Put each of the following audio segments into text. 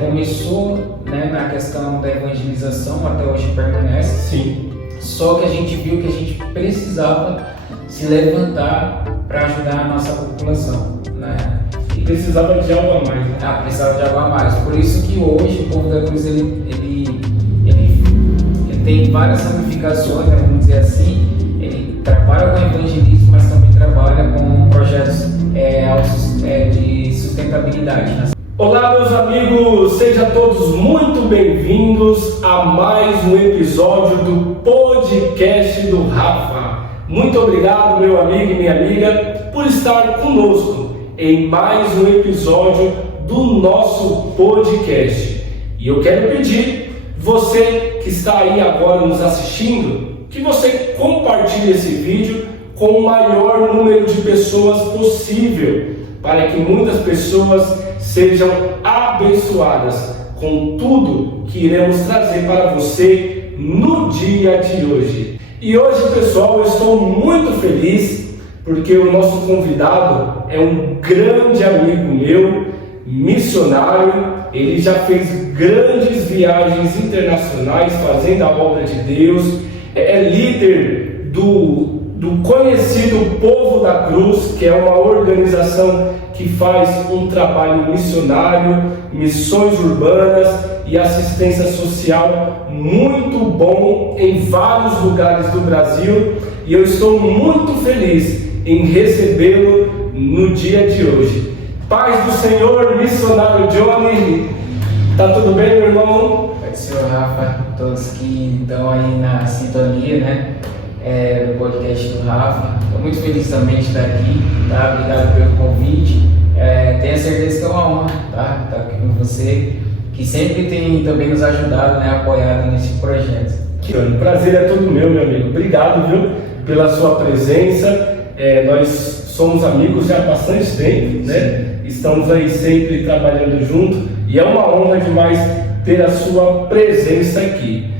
começou, né, na questão da evangelização, até hoje permanece. Sim. Só que a gente viu que a gente precisava se levantar para ajudar a nossa população, né? E precisava de algo a mais. Né? Precisava de algo a mais. Por isso que hoje o Povo da Cruz ele tem várias ramificações, né, vamos dizer assim. Ele trabalha com evangelismo, mas também trabalha com projetos de sustentabilidade, né? Olá, meus amigos, sejam todos muito bem-vindos a mais um episódio do podcast do Rafa. Muito obrigado, meu amigo e minha amiga, por estar conosco em mais um episódio do nosso podcast. E eu quero pedir, você que está aí agora nos assistindo, que você compartilhe esse vídeo com o maior número de pessoas possível, para que muitas pessoas sejam abençoadas com tudo que iremos trazer para você no dia de hoje. E hoje, pessoal, eu estou muito feliz porque o nosso convidado é um grande amigo meu, missionário. Ele já fez grandes viagens internacionais fazendo a obra de Deus, é líder do conhecido Povo da Cruz, que é uma organização que faz um trabalho missionário, missões urbanas e assistência social muito bom em vários lugares do Brasil, e eu estou muito feliz em recebê-lo no dia de hoje. Paz do Senhor, missionário Johnny, tá tudo bem, meu irmão? Paz do Senhor, Rafa, todos que estão aí na sintonia, né? Do podcast do Rafa. Estou muito feliz também de estar aqui, tá? Obrigado pelo convite. Tenho certeza que é uma honra, tá? Estar aqui com você, que sempre tem também nos ajudado, né? Apoiado nesse projeto. O prazer é todo meu amigo. Obrigado, viu? Pela sua presença. Nós somos amigos já há bastante tempo, né? Estamos aí sempre trabalhando junto e é uma honra demais ter a sua presença aqui.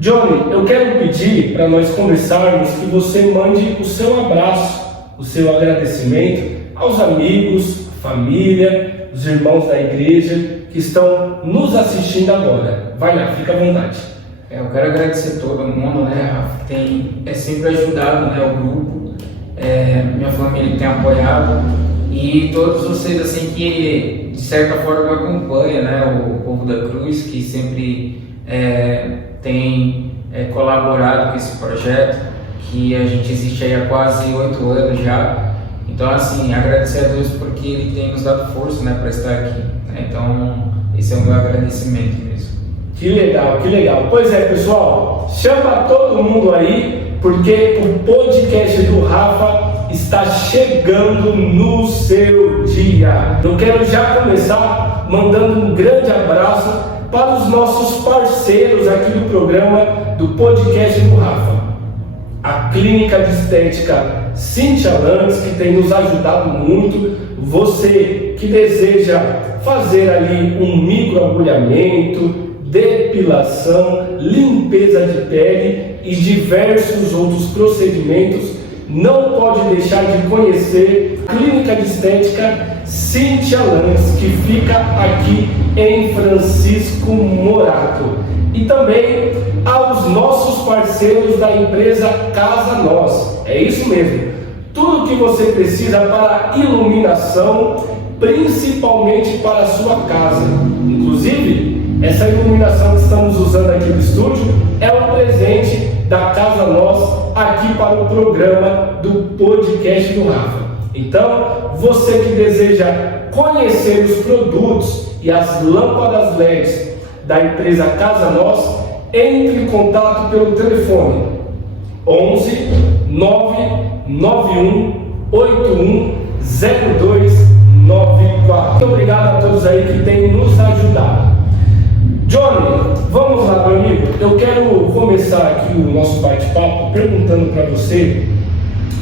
Johnny, eu quero pedir para nós conversarmos que você mande o seu abraço, o seu agradecimento aos amigos, família, os irmãos da igreja que estão nos assistindo agora. Vai lá, fica à vontade. Eu quero agradecer todo mundo, né, Rafa, que tem sempre ajudado, né, o grupo, minha família que tem apoiado e todos vocês assim que de certa forma acompanham, né, o Povo da Cruz, que sempre tem colaborado com esse projeto, que a gente existe aí há quase 8 anos já. Então, assim, agradecer a Deus porque Ele tem nos dado força, né, para estar aqui. Então, esse é o meu agradecimento mesmo. Que legal, que legal. Pois é, pessoal, chama todo mundo aí, porque o podcast do Rafa está chegando no seu dia. Eu quero já começar mandando um grande abraço para os nossos parceiros aqui do programa do podcast do Rafa. A Clínica de Estética Cíntia Landes, que tem nos ajudado muito. Você que deseja fazer ali um microagulhamento, depilação, limpeza de pele e diversos outros procedimentos, não pode deixar de conhecer a Clínica de Estética Cíntia Landes, que fica aqui em Francisco Morato. E também aos nossos parceiros da empresa Casa Nós. É isso mesmo, tudo que você precisa para iluminação, principalmente para a sua casa. Inclusive, essa iluminação que estamos usando aqui no estúdio é um presente da Casa Nós aqui para o programa do podcast do Rafa. Então, você que deseja conhecer os produtos e as lâmpadas LEDs da empresa Casa Nós, entre em contato pelo telefone 11 991 81 0294. Muito obrigado a todos aí que têm nos ajudado. Johnny, vamos lá, meu amigo. Eu quero começar aqui o nosso bate-papo perguntando para você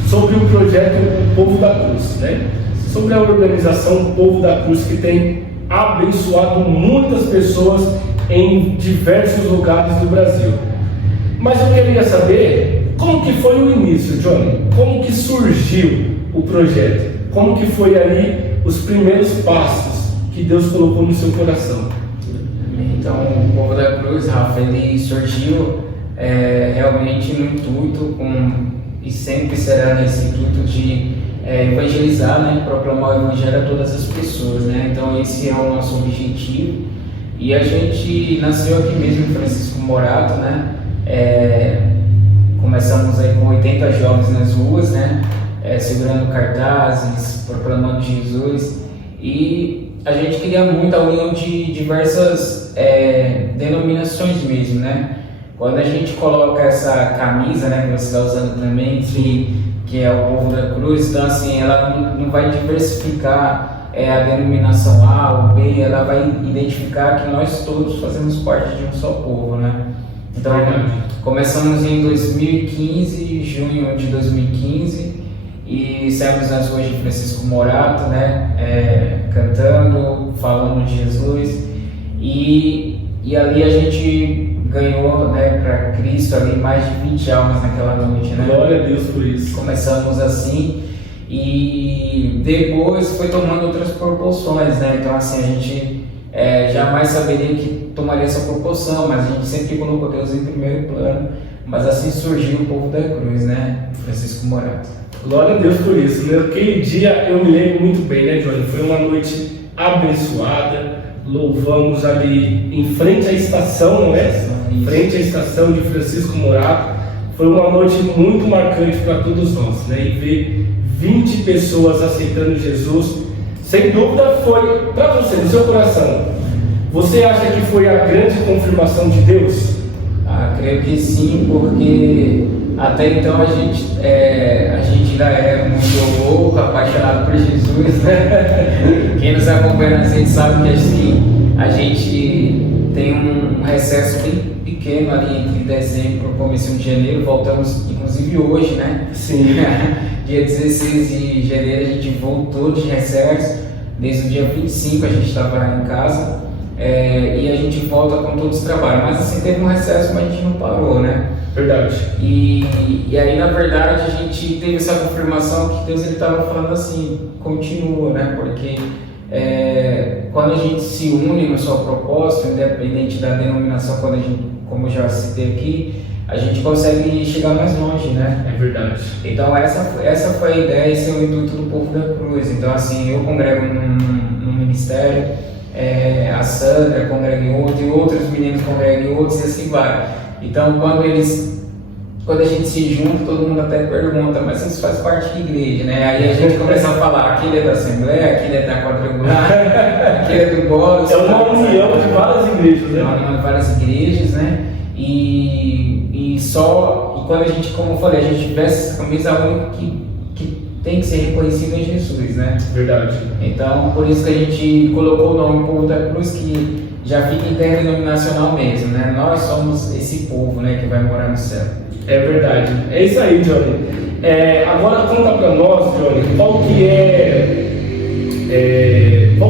sobre o projeto Povo da Cruz, né? Sobre a organização Povo da Cruz, que tem abençoado muitas pessoas em diversos lugares do Brasil. Mas eu queria saber como que foi o início, Johnny? Como que surgiu o projeto? Como que foi ali os primeiros passos que Deus colocou no seu coração? Então, o Povo da Cruz, Rafa, ele surgiu realmente no intuito, e sempre será nesse intuito de evangelizar, né, proclamar o evangelho a todas as pessoas, né? Então, esse é o nosso objetivo. E a gente nasceu aqui mesmo em Francisco Morato, né? Começamos aí com 80 jovens nas ruas, né? Segurando cartazes, proclamando Jesus, e a gente queria muito a união de diversas denominações mesmo, né? Quando a gente coloca essa camisa, né, que você está usando também, que é o Povo da Cruz, então assim, ela não vai diversificar a denominação A ou B, ela vai identificar que nós todos fazemos parte de um só povo, né? Então, começamos em 2015, junho de 2015, e saímos nas ruas de Francisco Morato, né, cantando, falando de Jesus, e ali a gente ganhou, né, para Cristo ali mais de 20 almas naquela noite, né? Glória a Deus por isso. Começamos assim, e depois foi tomando outras proporções, né? Então assim, a gente jamais saberia que tomaria essa proporção, mas a gente sempre colocou Deus em primeiro plano. Mas assim surgiu o Povo da Cruz, né? Francisco Morato. Glória a Deus por isso, né? Aquele dia eu me lembro muito bem, né, Johnny? Foi uma noite abençoada. Louvamos ali em frente à estação, não é? Em frente à estação de Francisco Morato. Foi uma noite muito marcante para todos nós, né? E ver 20 pessoas aceitando Jesus, sem dúvida foi para você, no seu coração. Você acha que foi a grande confirmação de Deus? Creio que sim, porque até então a gente ainda era muito louco, apaixonado por Jesus, né? Quem nos acompanha nas redes sabe que assim, a gente tem um recesso bem pequeno ali entre dezembro e começo de janeiro. Voltamos inclusive hoje, né? Sim. Dia 16 de janeiro a gente voltou de recesso. Desde o dia 25 a gente estava em casa. E a gente volta com todos os trabalhos, mas assim, teve um recesso, mas a gente não parou, né? Verdade. E aí, na verdade, a gente teve essa confirmação que Deus estava falando assim, continua, né? Porque quando a gente se une no seu propósito, independente da denominação, como eu já citei aqui, a gente consegue chegar mais longe, né? É verdade. Então essa foi a ideia, esse é o intuito do Povo da Cruz. Então assim, eu congrego num ministério, a Sandra congrega em outro, e outros meninos congregam em outros, e assim vai. Então quando a gente se junta, todo mundo até pergunta, mas isso faz parte da igreja, né? Aí a gente começa a falar, aquele é da Assembleia, aquele é da Quadrangular, aquele é do Boros. É uma união de várias igrejas, né? É uma união de várias igrejas, né? E quando a gente, como eu falei, a gente veste essa camisa, é único que tem que ser reconhecido em Jesus, né? Verdade. Então, por isso que a gente colocou o nome Povo da Cruz, que já fica interdenominacional mesmo, né? Nós somos esse povo, né, que vai morar no céu. É verdade. É isso aí, Johnny. Agora conta para nós, Johnny, qual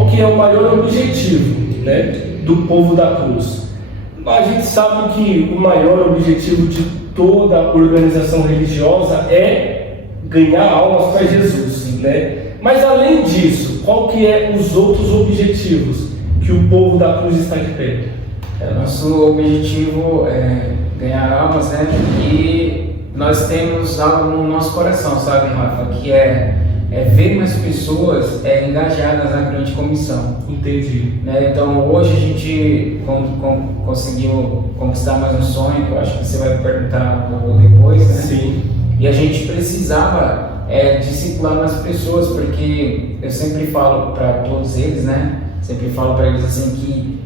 que é o maior objetivo, né, do Povo da Cruz. A gente sabe que o maior objetivo de toda organização religiosa é ganhar almas para Jesus, né? Mas além disso, qual que é os outros objetivos que o Povo da Cruz está de pé? Nosso objetivo é ganhar almas, né? E nós temos algo no nosso coração, sabe, Rafa? Que é ver mais pessoas engajadas na grande comissão. Entendi. Né? Então hoje a gente conseguiu conquistar mais um sonho, que eu acho que você vai perguntar um pouco depois, né? Sim. E a gente precisava discipular mais pessoas, porque eu sempre falo para todos eles, né? Sempre falo para eles assim que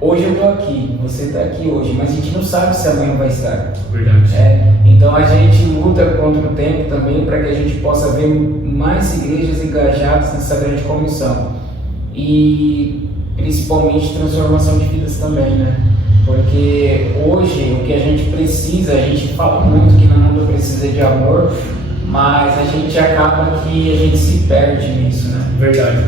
hoje eu estou aqui, você está aqui hoje, mas a gente não sabe se amanhã vai estar. Verdade. Então a gente luta contra o tempo também para que a gente possa ver mais igrejas engajadas nessa grande comissão. E principalmente transformação de vidas também, né? Porque hoje o que a gente precisa, a gente fala muito que no mundo precisa de amor, mas a gente acaba que a gente se perde nisso, né? Verdade,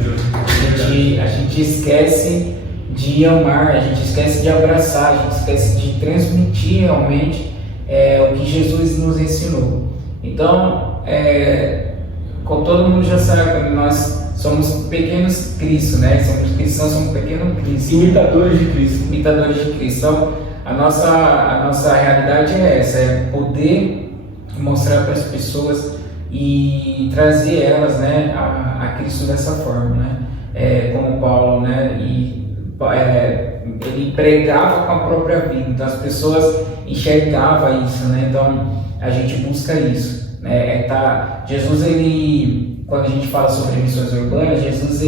a gente esquece de amar, a gente esquece de abraçar, a gente esquece de transmitir realmente o que Jesus nos ensinou. Então, como todo mundo já sabe, nós somos pequenos Cristo, né? Somos cristãos, somos pequenos Cristo. Imitadores de Cristo. Imitadores de Cristo. Então, a nossa realidade é essa, é poder mostrar para as pessoas e trazer elas, né, a Cristo dessa forma, né? Como Paulo, né? Ele pregava com a própria vida, então as pessoas enxergavam isso, né? Então a gente busca isso, né? Jesus, ele, quando a gente fala sobre missões urbanas, Jesus,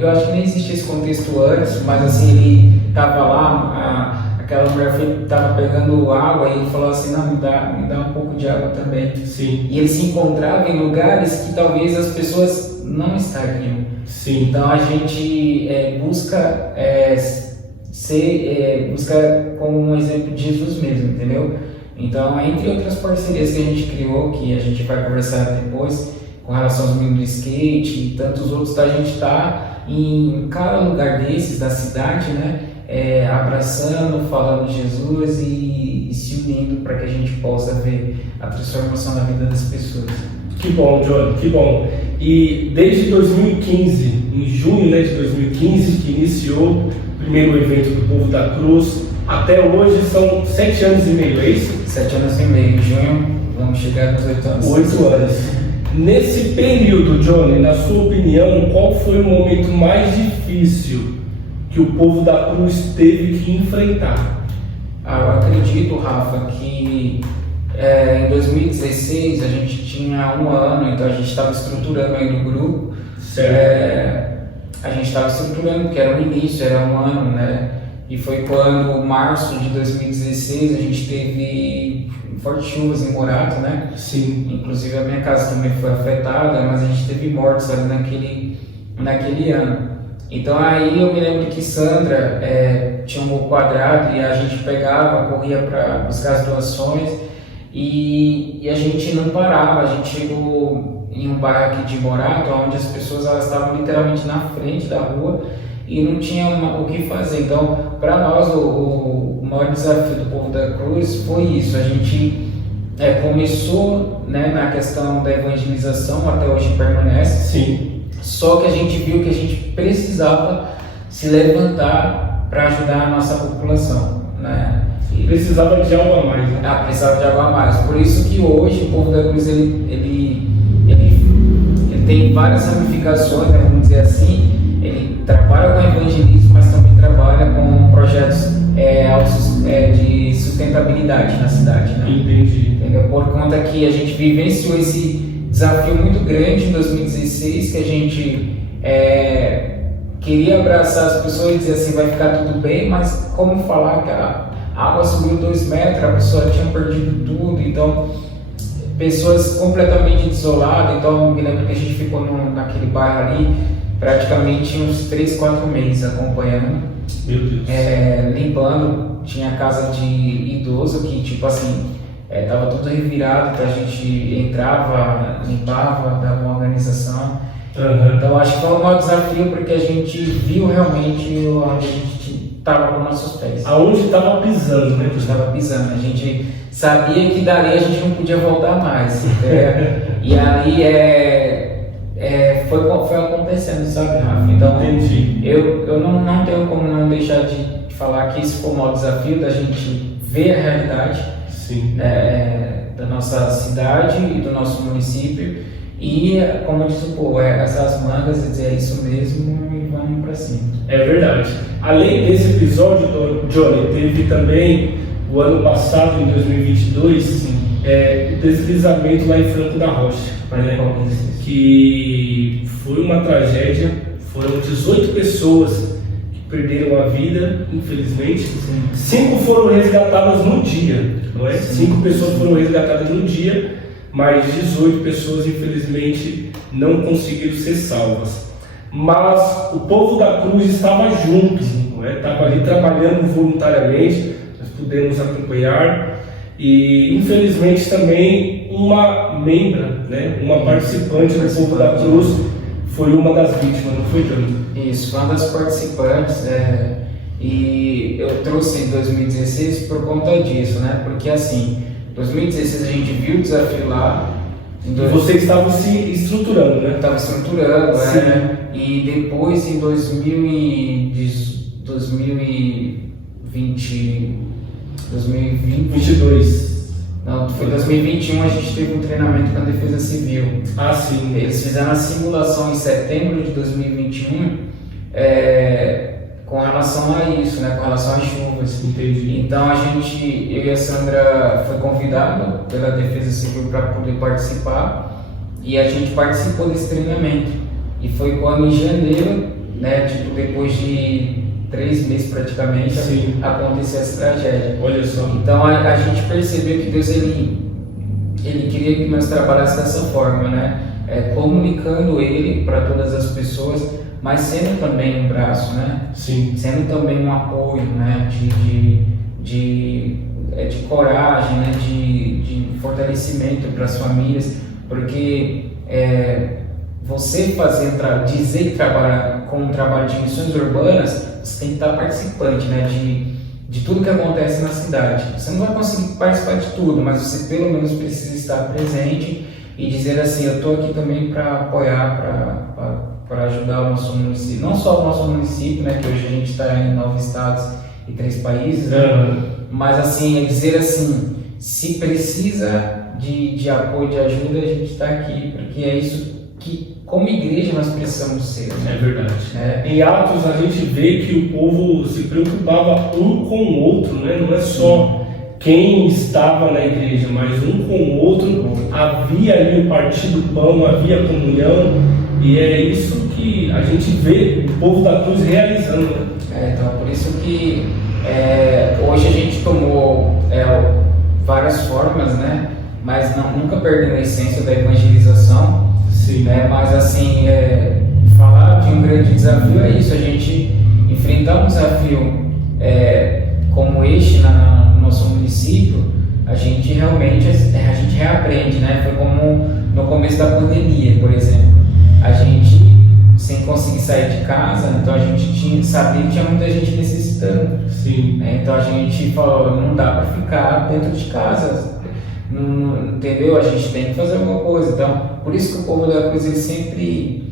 eu acho que nem existe esse contexto antes, mas assim, ele estava lá, aquela mulher estava pegando água e ele falou assim, não, me dá um pouco de água também. Sim. E ele se encontrava em lugares que talvez as pessoas não estariam. Sim. Então a gente busca busca como um exemplo de Jesus mesmo, entendeu? Então, entre outras parcerias que a gente criou, que a gente vai conversar depois, com relação aos meninos do skate e tantos outros, a gente está em cada lugar desses da cidade, né? Abraçando, falando de Jesus e se unindo para que a gente possa ver a transformação da vida das pessoas. Que bom, Johnny, que bom. E desde 2015, em junho, né, de 2015, que iniciou o primeiro evento do Povo da Cruz, até hoje são 7 anos e meio, é isso? 7 anos e meio, em junho vamos chegar nos 8 anos. 8 anos. Nesse período, Johnny, na sua opinião, qual foi o momento mais difícil que o Povo da Cruz teve que enfrentar? Eu acredito, Rafa, que em 2016 a gente tinha 1 ano, então a gente estava estruturando ainda o grupo. A gente estava estruturando, porque era o início, era 1 ano, né? E foi quando, em março de 2016, a gente teve fortes chuvas em Morato, né? Sim. Inclusive a minha casa também foi afetada, mas a gente teve mortes ali naquele ano. Então aí eu me lembro que Sandra tinha um quadrado e a gente pegava, corria para buscar as doações e a gente não parava. A gente chegou em um bairro aqui de Morato, onde as pessoas elas estavam literalmente na frente da rua e não tinha o que fazer. Então, para nós, o maior desafio do Povo da Cruz foi isso. A gente começou, né, na questão da evangelização, até hoje permanece. Sim. Só que a gente viu que a gente precisava se levantar para ajudar a nossa população, né? E precisava de algo a mais, né? Precisava de algo a mais. Por isso que hoje o Povo da Cruz ele tem várias ramificações, né, vamos dizer assim. Ele trabalha com evangelismo, mas também trabalha com projetos de sustentabilidade na cidade, né? Entendi. Entendeu? Por conta que a gente vivenciou esse desafio muito grande em 2016, que a gente queria abraçar as pessoas e dizer assim, vai ficar tudo bem, mas como falar que a água subiu 2 metros, a pessoa tinha perdido tudo, então pessoas completamente desoladas. Então me lembro que a gente ficou naquele bairro ali praticamente uns 3, 4 meses acompanhando. Meu Deus. Limpando. Tinha casa de idoso que tipo assim tava tudo revirado, então a gente entrava, limpava, dava uma organização. Uhum. Então acho que foi um maior desafio, porque a gente viu realmente onde a gente estava com nossos pés. Aonde estava pisando, né? Estava pisando. A gente sabia que dali a gente não podia voltar mais. E aí foi acontecendo, sabe, Rafa? Então entendi. Eu não tenho como não deixar de falar que esse foi o maior desafio, da gente ver a realidade. Sim. Da nossa cidade e do nosso município e, como eu disse, essas mangas e dizer isso mesmo e vamos para cima. É verdade. Além desse episódio, Johnny, teve também o ano passado, em 2022, o deslizamento lá em Franco da Rocha, né? Que foi uma tragédia. Foram 18 pessoas perderam a vida, infelizmente. 5 foram resgatadas no dia, não é? 5 pessoas foram resgatadas no dia, mas 18 pessoas, infelizmente, não conseguiram ser salvas. Mas o Povo da Cruz estava junto, não é? Estava ali trabalhando voluntariamente, nós pudemos acompanhar. E, infelizmente, também uma membra, né? Uma participante do Povo da Cruz foi uma das vítimas, não foi, Johnny? Isso, uma das participantes, e eu trouxe em 2016 por conta disso, né? Porque assim, em 2016 a gente viu o desafio lá, E vocês estavam se estruturando, né? Estava estruturando, e depois em 2022. Não, foi 2021, a gente teve um treinamento com a Defesa Civil. Ah, sim. Eles fizeram a simulação em setembro de 2021 com relação a isso, né? Com relação às chuvas. Entendi. Então eu e a Sandra foi convidado pela Defesa Civil para poder participar e a gente participou desse treinamento. E foi quando em janeiro, né? Tipo, depois de 3 meses praticamente, aconteceu essa tragédia. Olha só. Então a gente percebeu que Deus ele queria que nós trabalhássemos dessa forma, né? Comunicando Ele para todas as pessoas, mas sendo também um braço, né? Sim. Sendo também um apoio, né? De coragem, né? De fortalecimento para as famílias, porque você dizer que trabalha com um trabalho de missões urbanas, você tem que estar participante, né, de tudo que acontece na cidade. Você não vai conseguir participar de tudo, mas você pelo menos precisa estar presente e dizer assim, eu estou aqui também para apoiar, para ajudar o nosso município. Não só o nosso município, né, que hoje a gente está em 9 estados e 3 países, né, mas assim, dizer assim, se precisa de apoio, de ajuda, a gente está aqui, porque é isso que, como igreja, nós precisamos ser. Né? É verdade. Em Atos, a gente vê que o povo se preocupava um com o outro, né? Não é só quem estava na igreja, mas um com o outro. Havia ali o partir do pão, havia comunhão, e é isso que a gente vê o povo da cruz realizando. Né? Então, por isso que hoje a gente tomou várias formas, né? Mas nunca perdendo a essência da evangelização. Sim. Mas assim, falar de um grande desafio é isso, a gente enfrentar um desafio como este no nosso município, a gente realmente reaprende, né? Foi como no começo da pandemia, por exemplo, a gente sem conseguir sair de casa, então a gente sabia que tinha muita gente necessitando. Sim. Então a gente falou, não dá para ficar dentro de casa. Entendeu? A gente tem que fazer alguma coisa. Então, por isso que o povo da cruz ele sempre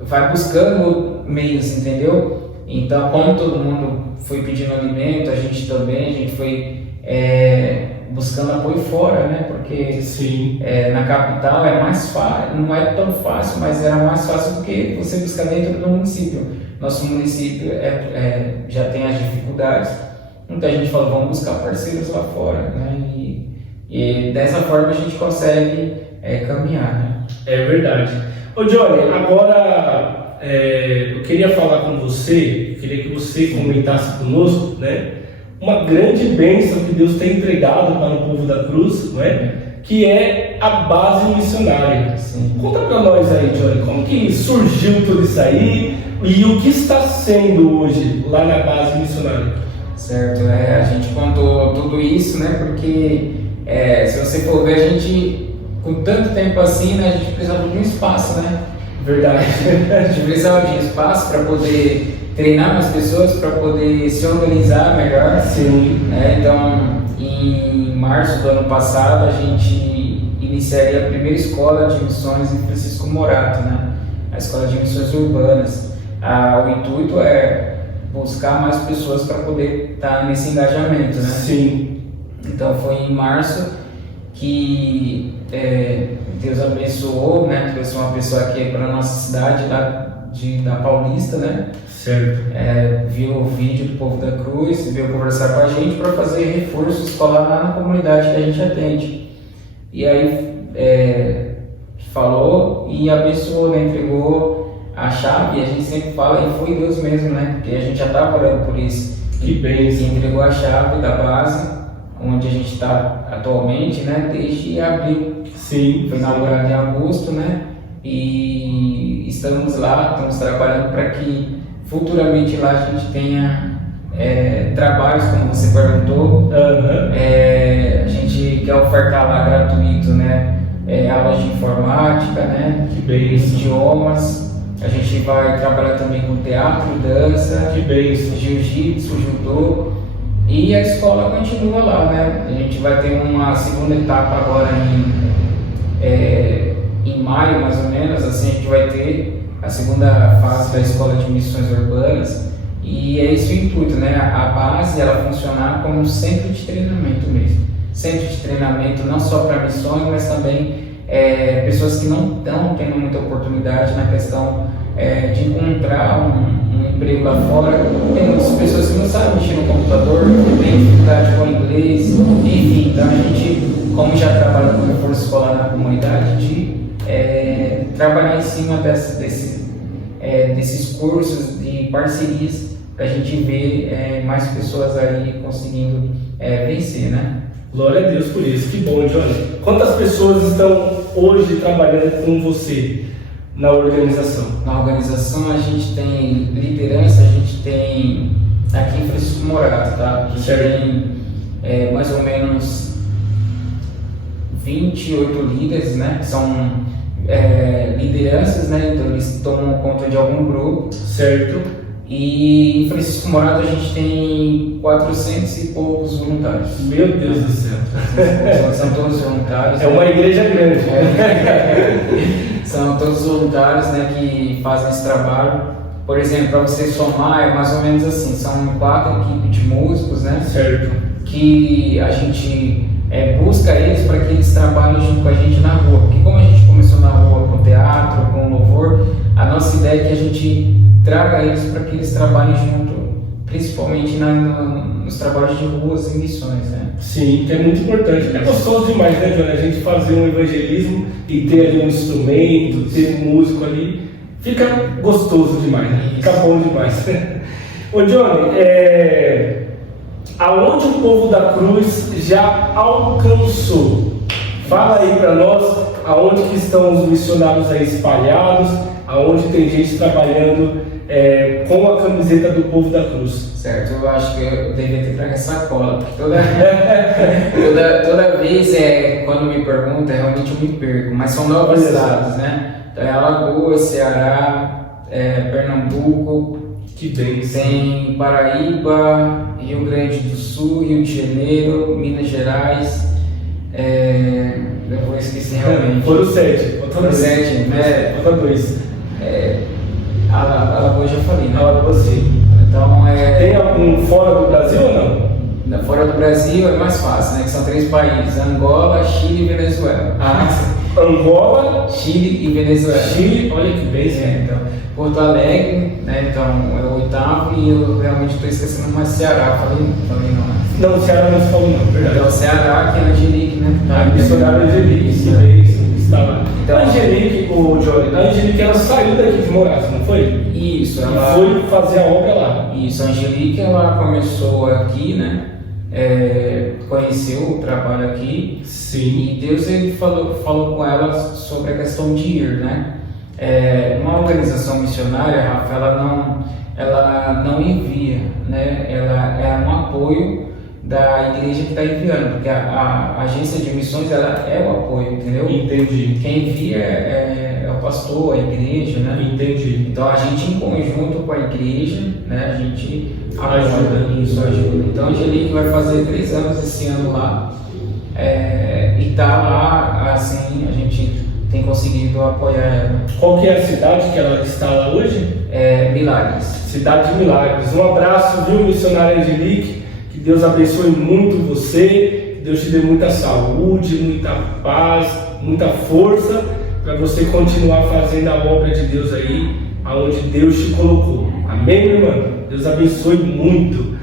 vai buscando meios, entendeu? Então, como todo mundo foi pedindo alimento, a gente foi buscando apoio fora, né? Porque na capital é mais fácil, não é tão fácil, mas era mais fácil do que você buscar dentro do município. Nosso município já tem as dificuldades, então a gente falou, vamos buscar parceiros lá fora, né? E dessa forma a gente consegue caminhar, né? É verdade. Ô Johnny, agora eu queria falar com você, queria que você comentasse conosco, né? Uma grande bênção que Deus tem entregado para o povo da cruz, não é? Que é a base missionária. Sim. Conta para nós aí, Johnny, como que surgiu tudo isso aí e o que está sendo hoje lá na base missionária? Certo, a gente contou tudo isso, né? Porque se você for ver, a gente, com tanto tempo assim, né, a gente precisava de um espaço, né? Verdade. A gente precisava de um espaço para poder treinar as pessoas, para poder se organizar melhor. Sim. Então, em março do ano passado, a gente iniciaria a primeira escola de missões em Francisco Morato, né? A escola de missões urbanas. O intuito é buscar mais pessoas para poder estar nesse engajamento, né? Sim. Então foi em março que Deus abençoou, né? Trouxe uma pessoa aqui para a nossa cidade, lá da Paulista, né? Certo. Viu o vídeo do Povo da Cruz, veio conversar com a gente para fazer reforço escolar lá na comunidade que a gente atende. E aí falou e abençoou, né? Entregou a chave, e a gente sempre fala, e foi Deus mesmo, né? Porque a gente já estava orando por isso. Que bênção. E entregou a chave da base, onde a gente está atualmente, né? Desde abril. Sim. Foi inaugurado em agosto, né? E estamos lá, estamos trabalhando para que futuramente lá a gente tenha trabalhos, como você perguntou. A gente quer ofertar lá gratuito, né? Aulas de informática, né? Que bênção. Idiomas. A gente vai trabalhar também com teatro, dança, que bênção. Jiu-jitsu, judô. E a escola continua lá, né? A gente vai ter uma segunda etapa agora em maio, mais ou menos, assim, a gente vai ter a segunda fase da Escola de Missões Urbanas, e é esse o intuito, né? A base, ela funcionar como um centro de treinamento mesmo. Centro de treinamento não só para missões, mas também pessoas que não estão tendo muita oportunidade na questão de encontrar um emprego lá fora. Tem muitas pessoas que não sabem mexer no computador, que têm dificuldade com o inglês, enfim. Então a gente, como já trabalha com reforço escolar na comunidade, de trabalhar em cima desses cursos de parcerias, para a gente ver mais pessoas aí conseguindo vencer, né? Glória a Deus por isso, que bom, Johnny. Quantas pessoas estão hoje trabalhando com você na organização? Na organização a gente tem liderança, a gente tem aqui em Francisco Morato, tá? A gente tem mais ou menos 28 líderes, né? Que são lideranças, né? Então eles tomam conta de algum grupo. Certo. E em Francisco Morato a gente tem 400 e poucos voluntários. Meu Deus do céu. São todos voluntários. É uma igreja grande. São todos voluntários, né, que fazem esse trabalho. Por exemplo, para você somar, é mais ou menos assim, são 4 equipes de músicos, né? Certo. Que a gente busca eles para que eles trabalhem junto com a gente na rua. Porque como a gente começou na rua com teatro, com louvor, a nossa ideia é que a gente traga eles para que eles trabalhem junto, principalmente nos trabalhos de ruas e missões, né? Sim, que é muito importante. É gostoso demais, né, Johnny? A gente fazer um evangelismo e ter ali um instrumento, ter um músico ali, fica gostoso demais, né? Fica bom demais. Ô Johnny, aonde o povo da cruz já alcançou? Fala aí para nós, aonde que estão os missionários aí espalhados, aonde tem gente trabalhando com a camiseta do povo da cruz. Certo, eu acho que eu devia ter trago essa cola, porque toda vez quando me perguntam, realmente eu me perco, mas são 9 estados, né? Então é Alagoas, Ceará, Pernambuco, que bem, tem Paraíba, Rio Grande do Sul, Rio de Janeiro, Minas Gerais, eu vou esquecer realmente. Foram 7, Foram 7, né? Falta 2. Alagoas já falei, né? Alagoas sim. Então, tem algum fora do Brasil ou não? Fora do Brasil é mais fácil, né? Que são 3 países: Angola, Chile e Venezuela. Angola, Chile e Venezuela. Chile, olha que bem, então. Porto Alegre, né? Então é o 8º, e eu realmente estou esquecendo mais Ceará. Falei não, né? Não, Ceará não se falou não, verdade. Então Ceará, que é Angelique, né? Missionário Angelique, isso está lá. Então, a Angelique, o Johnny, a Angelique ela saiu daqui de Morato, não foi? Isso, ela foi fazer a obra lá. Isso, a Angelique ela começou aqui, né? Conheceu o trabalho aqui. Sim. E Deus ele falou com ela sobre a questão de ir, né? Uma organização missionária, Rafa, ela não envia, né? Ela é um apoio da igreja que está enviando, porque a agência de missões ela é o apoio, entendeu? Entendi. Quem envia é o pastor, a igreja, né? Entendi. Então a gente, em conjunto com a igreja, né? A gente ajuda isso, ajuda. Então a Angelique vai fazer 3 anos esse ano lá, e tá lá, assim, a gente tem conseguido apoiar ela. Qual que é a cidade que ela está lá hoje? Milagres. Cidade de Milagres. Um abraço, viu, missionária Angelique? Que Deus abençoe muito você, que Deus te dê muita saúde, muita paz, muita força para você continuar fazendo a obra de Deus aí, aonde Deus te colocou. Amém, meu irmão? Deus abençoe muito.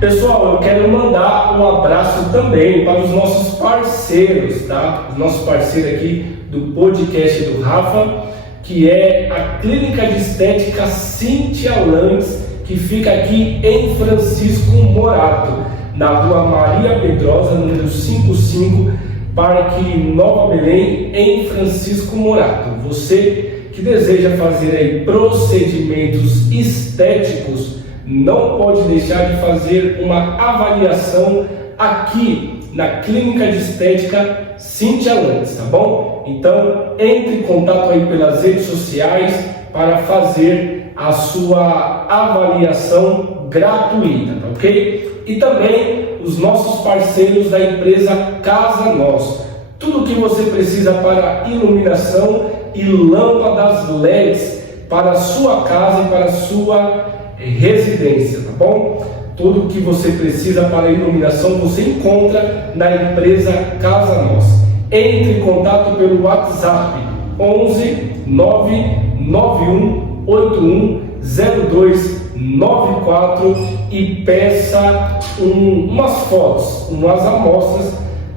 Pessoal, eu quero mandar um abraço também para os nossos parceiros, tá? Os nossos parceiros aqui do podcast do Rafa, que é a Clínica de Estética Cíntia Lantes, que fica aqui em Francisco Morato, na rua Maria Pedrosa, número 55, Parque Nova Belém, em Francisco Morato. Você que deseja fazer aí procedimentos estéticos, não pode deixar de fazer uma avaliação aqui na Clínica de Estética Cíntia Lantes, tá bom? Então, entre em contato aí pelas redes sociais para fazer a sua avaliação gratuita, tá ok? E também os nossos parceiros da empresa Casa Nós. tudo o que você precisa para iluminação e lâmpadas LEDs para a sua casa e para a sua residência, tá bom? Tudo o que você precisa para iluminação você encontra na empresa Casa Nossa. Entre em contato pelo WhatsApp 11 991 81 0294 e peça umas fotos, umas amostras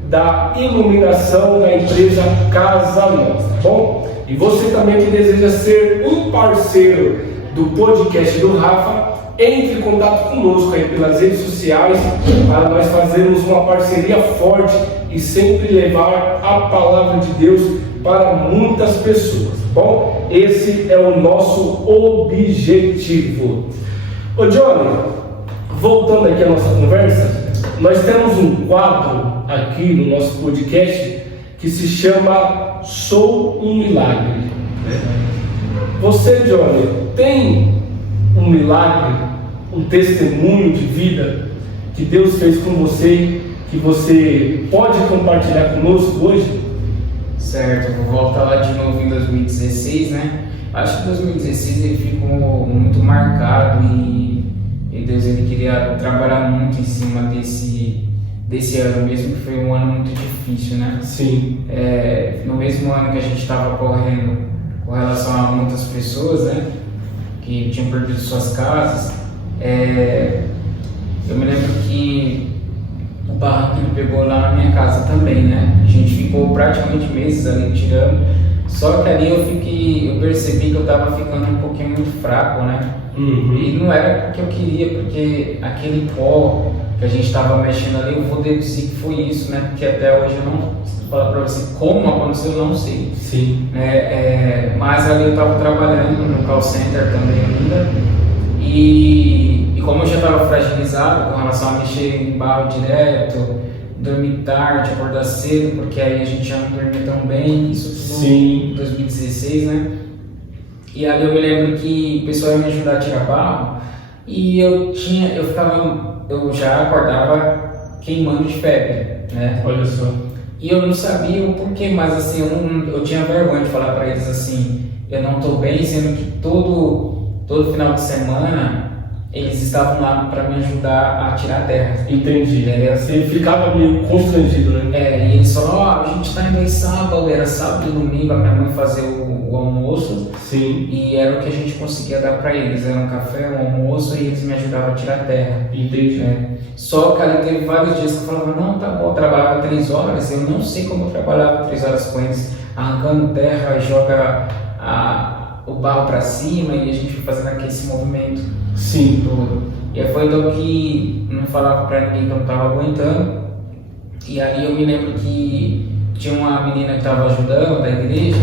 da iluminação da empresa Casa Nossa, tá bom? E você também que deseja ser um parceiro do podcast do Rafa, entre em contato conosco aí pelas redes sociais para nós fazermos uma parceria forte e sempre levar a palavra de Deus para muitas pessoas, tá bom? Esse é o nosso objetivo. Ô Johnny, voltando aqui à nossa conversa, nós temos um quadro aqui no nosso podcast que se chama Sou um Milagre. Você, Johnny, tem um milagre, um testemunho de vida que Deus fez com você, que você pode compartilhar conosco hoje? Certo, vou voltar lá de novo em 2016, né? Acho que 2016 ele ficou muito marcado e Deus ele queria trabalhar muito em cima desse ano, mesmo que foi um ano muito difícil, né? Sim. No mesmo ano que a gente estava correndo com relação a muitas pessoas, né? Que tinham perdido suas casas, eu me lembro que o barranco ele pegou lá na minha casa também, né? A gente ficou praticamente meses ali tirando, só que ali eu percebi que eu estava ficando um pouquinho muito fraco, né? Uhum. E não era porque eu queria, porque aquele pó que a gente estava mexendo ali, eu vou deduzir que foi isso, né? Porque até hoje eu não falar para você como aconteceu, eu não sei. Sim. Mas ali eu estava trabalhando no call center também ainda, e como eu já estava fragilizado com relação a mexer em barro direto, dormir tarde, acordar cedo, porque aí a gente já não dormia tão bem, isso tudo em 2016, né? E ali eu me lembro que o pessoal ia me ajudar a tirar barro, e eu já acordava queimando de febre, né? Olha só. E eu não sabia o porquê, mas assim, eu tinha vergonha de falar para eles assim, eu não estou bem, sendo que todo final de semana eles estavam lá para me ajudar a tirar a terra. Entendi. Você ficava meio constrangido, né? E eles falaram, a gente está indo aí sábado, era sábado e domingo, a minha mãe fazia o almoço. Sim. E era o que a gente conseguia dar para eles, era um café, um almoço, e eles me ajudavam a tirar a terra. Entendi. Só que ali teve vários dias que eu falava, não, tá bom, eu trabalhava 3 horas, eu não sei como eu trabalhava 3 horas com eles, arrancando terra, joga o barro para cima e a gente foi fazendo esse movimento. Sim. Todo. E aí foi então que não falava para ninguém que eu não estava aguentando. E aí eu me lembro que tinha uma menina que estava ajudando da igreja,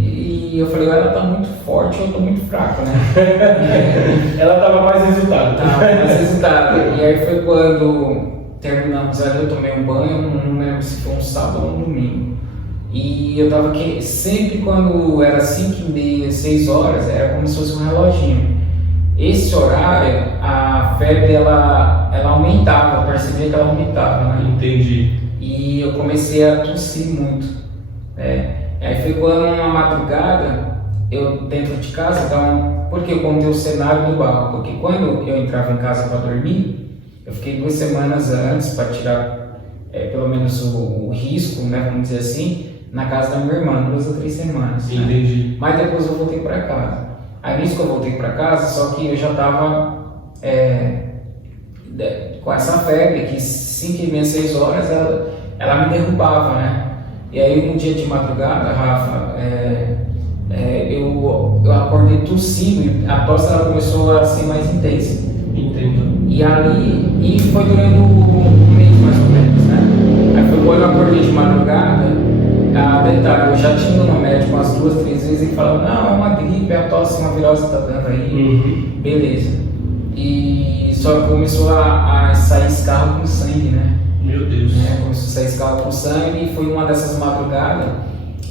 e eu falei, ela tá muito forte, eu tô muito fraco, né? Ela tava mais resultado. E aí foi quando terminamos ali, eu tomei um banho, não lembro se foi um sábado ou um domingo. E eu tava aqui, sempre quando era 5h30, 6 horas, era como se fosse um reloginho. Esse horário, a febre ela aumentava, eu percebia que ela aumentava, né? Entendi. E eu comecei a tossir muito. Aí foi quando na madrugada, eu dentro de casa, então, porque eu contei o cenário do barro, porque quando eu entrava em casa para dormir, eu fiquei 2 semanas antes para tirar pelo menos o risco, né, vamos dizer assim, na casa da minha irmã, 2 ou 3 semanas. Entendi. Né? Mas depois eu voltei para casa. Aí nisso que eu voltei para casa, só que eu já estava com essa febre, que 5h30, 6 horas, ela me derrubava, né? E aí um dia de madrugada, Rafa, eu acordei tossindo, e a tosse ela começou a ser mais intensa. Entendo. E foi durante um mês mais ou menos, né? Aí foi quando eu acordei de madrugada, detalhe, eu já tinha ido no médico umas 2, 3 vezes e falava, não, é uma gripe, a tosse, uma virose que tá dando aí, beleza. E só que começou a sair escarro com sangue, né? Meu Deus. Começou a sair escarro com sangue, e foi uma dessas madrugadas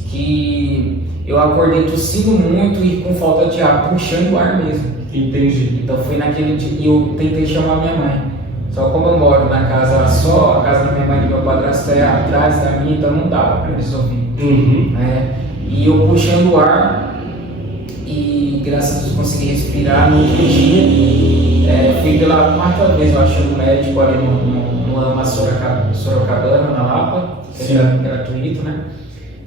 que eu acordei tossindo muito e com falta de ar, puxando o ar mesmo. Entendi. Então foi naquele dia, e eu tentei chamar minha mãe. Só como eu moro na casa só, a casa da minha mãe e do meu padrasto é atrás da minha, então não dava para eles ouvirem. Né? E eu puxando o ar e graças a Deus consegui respirar no outro dia. Fui pela quarta vez, eu acho, no médico ali no AMA Sorocabana, na Lapa, que era gratuito, né?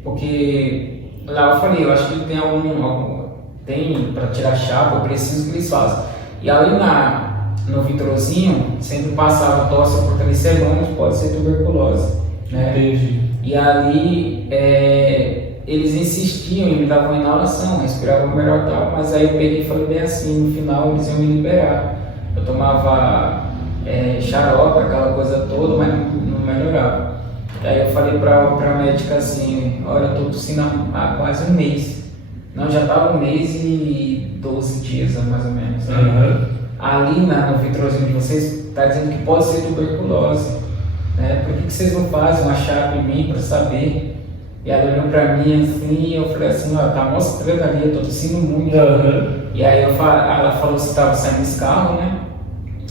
Porque lá eu falei, eu acho que tem tem para tirar chapa, eu preciso que eles façam. E ali no Vitrozinho, sempre passava tosse por 3 semanas, pode ser tuberculose. Né? Entendi. E ali eles insistiam em me dar uma inalação, respirava melhor e tal, mas aí eu peguei e falei bem assim, no final eles iam me liberar. Eu tomava xarope, aquela coisa toda, mas não melhorava. E aí eu falei pra médica assim, olha, eu tô tossindo há quase um mês. Não, já estava 1 mês e 12 dias, mais ou menos. Né? Ali no Vitrozinho de vocês, está dizendo que pode ser tuberculose. Né? Por que vocês não fazem uma chapa em mim para saber? E ela olhou para mim assim, e eu falei assim, ó, tá mostrando ali, eu tô tossindo muito. E aí ela falou se estava saindo escarro, né?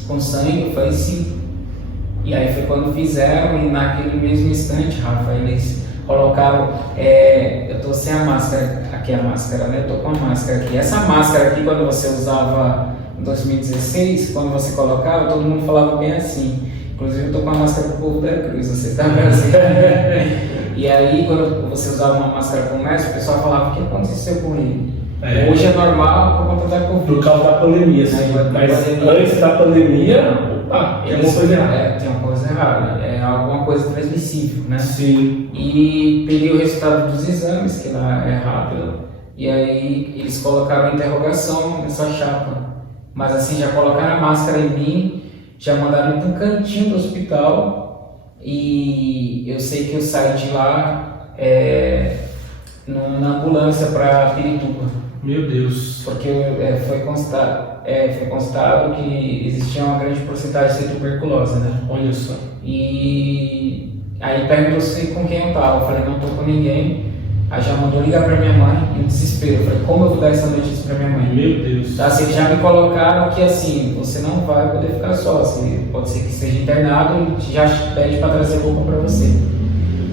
Com sangue, eu falei sim. E aí foi quando fizeram, e naquele mesmo instante, Rafa, eles colocaram, eu tô sem a máscara, aqui a máscara, né? Eu tô com a máscara aqui. Essa máscara aqui, quando você usava em 2016, quando você colocava, todo mundo falava bem assim. Inclusive eu tô com a máscara do povo da cruz, você tá vendo assim? E aí, quando você usava uma máscara com mestre, o pessoal falava, o que aconteceu com ele? Hoje é normal por conta da Covid. Por causa da pandemia, sim. Mas antes da pandemia, tem uma coisa errada. Tem uma coisa errada, é alguma coisa transmissível, né? Sim. E peguei o resultado dos exames, que lá é rápido, e aí eles colocaram interrogação nessa chapa. Mas assim, já colocaram a máscara em mim, já mandaram para um cantinho do hospital, e eu sei que eu saí de lá na ambulância para Pirituba. Meu Deus. Porque foi constado que existia uma grande porcentagem de tuberculose, né? Olha só. E aí perguntou se com quem eu estava. Eu falei, não estou com ninguém. Aí já mandou ligar para minha mãe, em desespero. Eu falei, como eu vou dar essa notícia para minha mãe? Meu Deus. Tá, assim, já me colocaram que assim, você não vai poder ficar só. Pode ser que esteja internado e já pede para trazer roupa para você.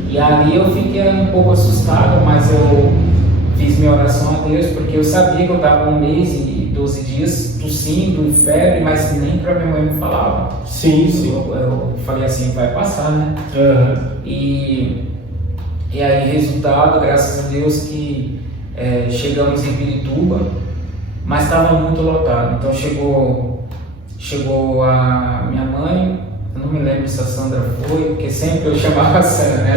E ali eu fiquei um pouco assustado, mas eu fiz minha oração a Deus, porque eu sabia que eu estava 1 mês e 12 dias tossindo, febre, mas nem para minha mãe me falava. Sim, sim. Eu falei assim, vai passar, né? E aí, resultado, graças a Deus, que chegamos em Pirituba, mas estava muito lotado. Então chegou a minha mãe, eu não me lembro se a Sandra foi, porque sempre eu chamava a Sandra, né?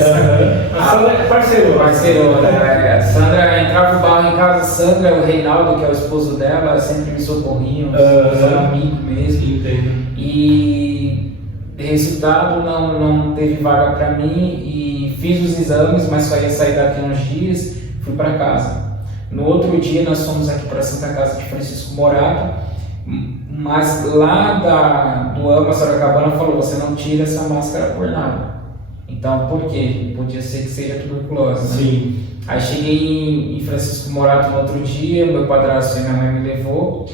A Sandra é parceirona. A Sandra entrava no barro em casa, a Sandra, o Reinaldo, que é o esposo dela, sempre me socorriam, são amigo mesmo. Entendo. E resultado, não teve vaga para mim e fiz os exames, mas só ia sair daqui uns dias, fui para casa. No outro dia nós fomos aqui para a Santa Casa de Francisco Morato, mas lá do AMA Sorocabana falou, você não tira essa máscara por nada. Então, por quê? Podia ser que seja tuberculose, né? Sim. Aí cheguei em Francisco Morato no outro dia, meu padrasto e minha mãe me levou.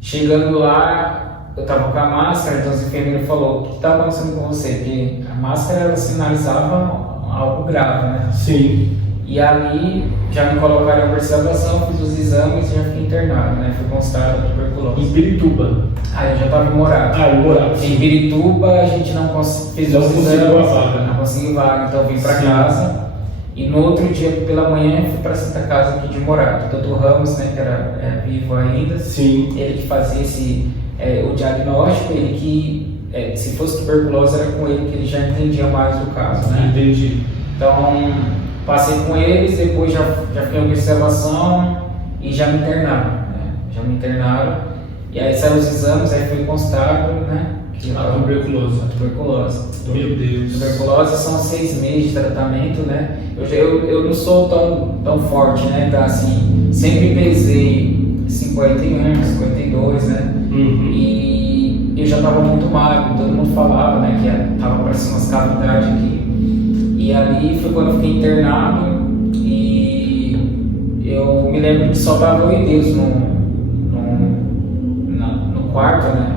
Chegando lá, eu estava com a máscara, então os enfermeiros falaram, o que está acontecendo com você? Porque a máscara, ela sinalizava algo grave, né? Sim. E ali, já me colocaram em observação, fiz os exames e já fiquei internado, né? Fui constatado tuberculose. Em Pirituba? Aí eu já estava em Morato. Em Morato. Em Pirituba, a gente não fez os exames, não conseguiu vaga, então eu vim para casa. E no outro dia, pela manhã, fui para a Santa Casa aqui de Morato. O Dr. Ramos, né, que era vivo ainda, sim, ele que fazia o diagnóstico, ele que, se fosse tuberculose, era com ele que ele já entendia mais o caso, né? Entendi. Então, passei com eles, depois já fiquei em observação e já me internaram, né? Já me internaram, e aí saíram os exames, aí foi constatado, né? A tuberculose. Meu Deus. Tuberculose são 6 meses de tratamento, né? Eu não sou tão forte, né? Então, assim, sempre pesei 51, 52, né? Uhum. E eu já estava muito magro, todo mundo falava, né? Que estava parecendo umas cavidades aqui. E ali foi quando eu fiquei internado e eu me lembro que só estava eu e Deus no quarto, né?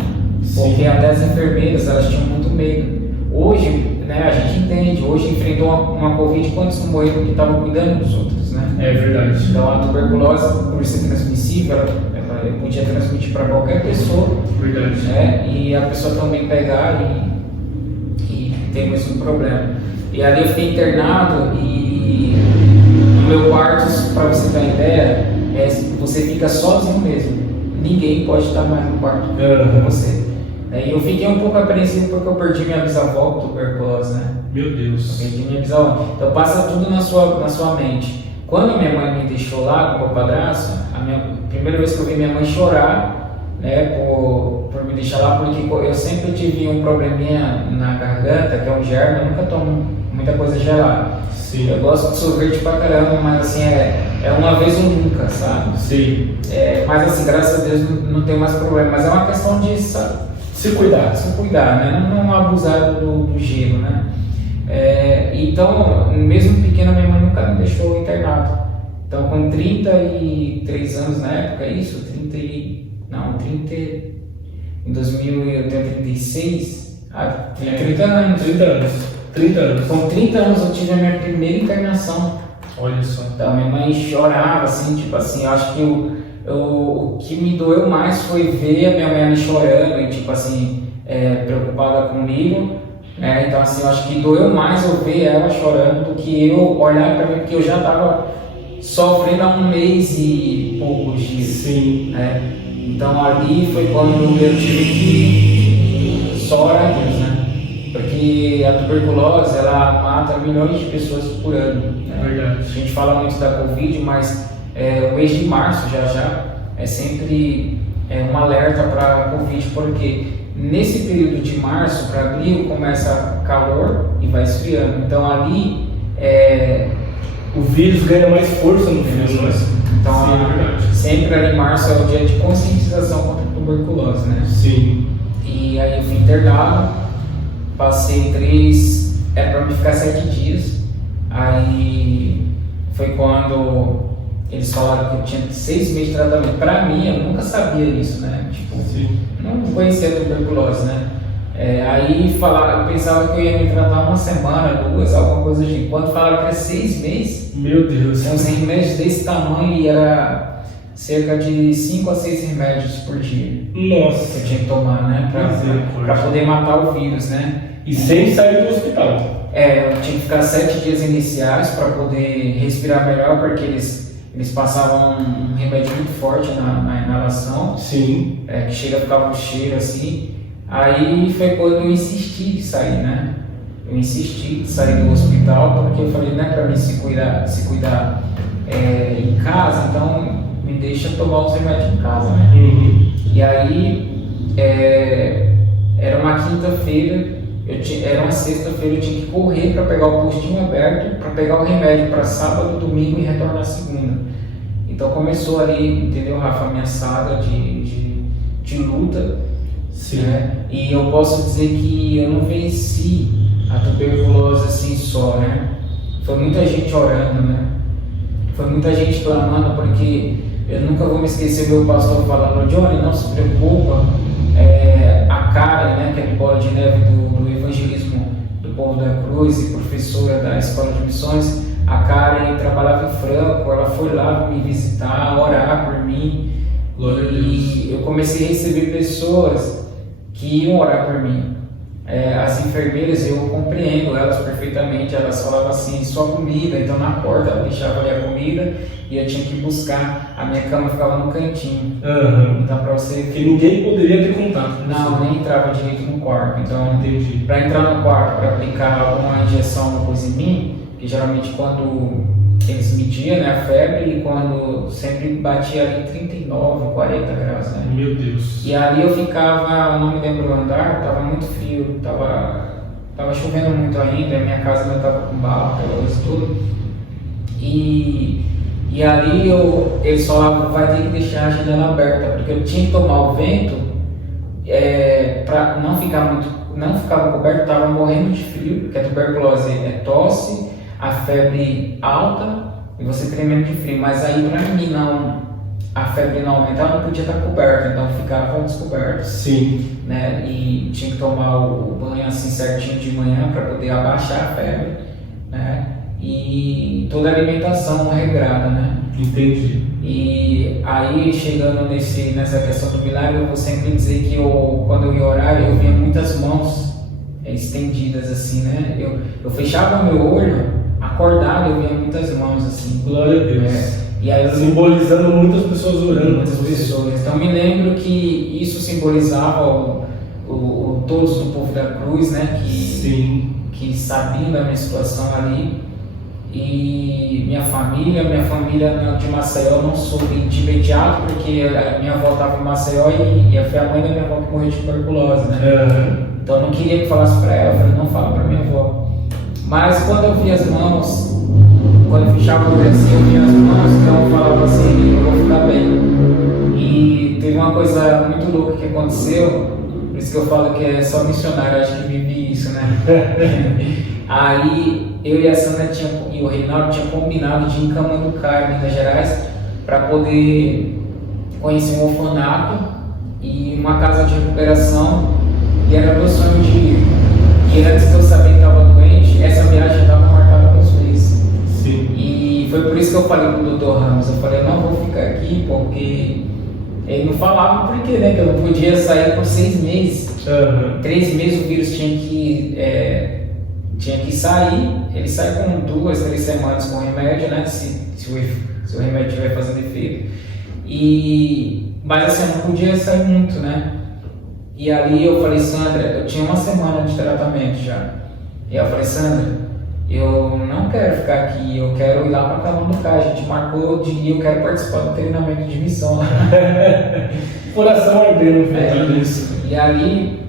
Porque até as enfermeiras, elas tinham muito medo. Hoje, né, a gente entende, hoje enfrentou uma Covid, quantos não morreram porque estavam cuidando dos outros, né? É verdade. Então a tuberculose, por ser transmissível, ela podia transmitir para qualquer pessoa. Verdade. Né? E a pessoa também pegar e ter o mesmo problema. E ali eu fiquei internado e no meu quarto, para você ter uma ideia, você fica sozinho mesmo. Ninguém pode estar mais no quarto com você. E eu fiquei um pouco apreensivo porque eu perdi minha bisavó com tuberculose, né? Meu Deus. Eu perdi minha bisavó. Então passa tudo na sua mente. Quando minha mãe me deixou lá com o padrasto, a primeira vez que eu vi minha mãe chorar, né, por me deixar lá, porque eu sempre tive um probleminha na garganta, que é um germe, eu nunca tomo muita coisa gelada. Sim. Eu gosto de sorvete pra caramba, mas assim, é uma vez ou nunca, sabe? Sim. Mas assim, graças a Deus não tem mais problema, mas é uma questão de se cuidar, né? Não abusar do gelo, né? Então, mesmo pequena, minha mãe nunca me deixou internado. Então, com 33 anos na época, em 2000 eu tenho 36, tinha 30 anos. 30 anos. Com 30 anos eu tive a minha primeira internação. Olha só. Então, minha mãe chorava, assim, tipo assim, eu acho que o que me doeu mais foi ver a minha mãe ali chorando e, tipo assim, preocupada comigo. Então, assim, eu acho que doeu mais eu ver ela chorando do que eu olhar para mim, porque eu já estava sofrendo há um mês e poucos dias. Sim. Então, ali foi quando eu tive que só orar a Deus, né? Porque a tuberculose, ela mata milhões de pessoas por ano. Né? Verdade. A gente fala muito da Covid, mas o mês de março já é sempre um alerta para a Covid, porque nesse período de março para abril começa calor e vai esfriando. Então ali o vírus ganha mais força no vírus, não é? Então sempre ali em março é o dia de conscientização contra a tuberculose, né? Sim. E aí eu fui internado, passei 3, era para me ficar 7 dias. Aí foi quando eles falaram que eu tinha 6 meses de tratamento. Para mim, eu nunca sabia isso, né? Tipo, não conhecia a tuberculose, né? Aí falaram, eu pensava que eu ia me tratar uma semana, 2, alguma coisa assim. Quando falaram que era 6 meses, meu Deus, uns remédios desse tamanho e era cerca de 5 a 6 remédios por dia. Nossa, que eu tinha que tomar, né? Para poder matar o vírus, né? E sem sair do hospital. Eu tinha que ficar 7 dias iniciais para poder respirar melhor, porque eles passavam um remédio muito forte na inalação. Sim. Que chega a ficar um cheiro assim. Aí foi quando eu insisti de sair, né? Eu insisti de sair do hospital, porque eu falei, não é para mim se cuidar em casa, então me deixa tomar os remédios em casa, né? Uhum. E aí, era uma quinta-feira, era uma sexta-feira, eu tinha que correr para pegar o postinho aberto, para pegar o remédio para sábado, domingo e retornar segunda. Então começou ali, entendeu, Rafa, a minha saga de luta. Sim. Né? E eu posso dizer que eu não venci a tuberculose assim só, né? Foi muita gente orando, né? Foi muita gente clamando, porque eu nunca vou me esquecer meu pastor falando, Johnny, não se preocupa, a Karen, né, que é bola de neve do evangelismo do povo da cruz e professora da escola de missões, a Karen trabalhava em Franco, ela foi lá me visitar, orar por mim. Glória a Deus. E eu comecei a receber pessoas que iam orar por mim. As enfermeiras, eu compreendo elas perfeitamente, elas falavam assim, só comida, então na porta ela deixava ali a comida e eu tinha que buscar, a minha cama ficava no cantinho. Uhum. Então para você... Que ninguém poderia ter contato. Não, nem entrava direito no quarto, então entendi. Para entrar no quarto, para aplicar alguma injeção, alguma coisa em mim, que geralmente quando eles mediam, né, a febre, e quando sempre batia ali 39, 40 graus, né? Meu Deus. E ali eu ficava, não me lembro do andar, estava muito frio, estava chovendo muito ainda, minha casa não estava com bala, aquela coisa toda. E ali eles falavam, vai ter que deixar a janela aberta, porque eu tinha que tomar o vento para não ficar coberto, estava morrendo de frio, porque a tuberculose é tosse, a febre alta e você tremendo de frio, mas aí para mim a febre não aumentava, não podia estar coberto, então ficava descoberto. Sim. Né? E tinha que tomar o banho assim certinho de manhã para poder abaixar a febre, né? E toda a alimentação regrada, né? Entendi. E aí, chegando nessa questão do milagre, eu vou sempre dizer que quando eu ia orar, eu via muitas mãos estendidas assim, né? Eu fechava meu olho, acordado, eu via muitas mãos assim. Glória a Deus. E aí, simbolizando muitas pessoas orando. Muitas pessoas. Então, me lembro que isso simbolizava todos do povo da cruz, né? Que sabiam da minha situação ali. E minha família de Maceió não soube de imediato, porque a minha avó estava em Maceió e foi a mãe da minha avó que morreu de tuberculose, né? Então eu não queria que falasse para ela, eu falei, não fala para minha avó. Mas quando eu vi as mãos, quando eu fechava o olho assim, eu via as mãos, então eu falava assim, eu vou ficar bem. E teve uma coisa muito louca que aconteceu, por isso que eu falo que é só missionário, acho que vivi isso, né? Aí eu e a Sandra e o Reinaldo tinham combinado de ir em Camanducaia, Minas Gerais, para poder conhecer um orfanato e uma casa de recuperação, e era meu sonho de ir. E antes de eu saber que estava doente, essa viagem estava marcada para os meses. Sim. E foi por isso que eu falei com o Dr. Ramos, eu falei, não vou ficar aqui, porque ele não falava por quê, né? Que eu não podia sair por 6 meses. 3 meses o vírus tinha que sair, ele sai com 2, 3 semanas com remédio, né? Se o remédio estiver fazendo efeito. Mas assim, eu não podia sair muito, né? E ali eu falei, Sandra, eu tinha 1 semana de tratamento já. E eu falei, Sandra, eu não quero ficar aqui, eu quero ir lá para Camanducaia. A gente marcou de ir, eu quero participar do treinamento de missão. Coração ardendo, velho. Isso. E ali,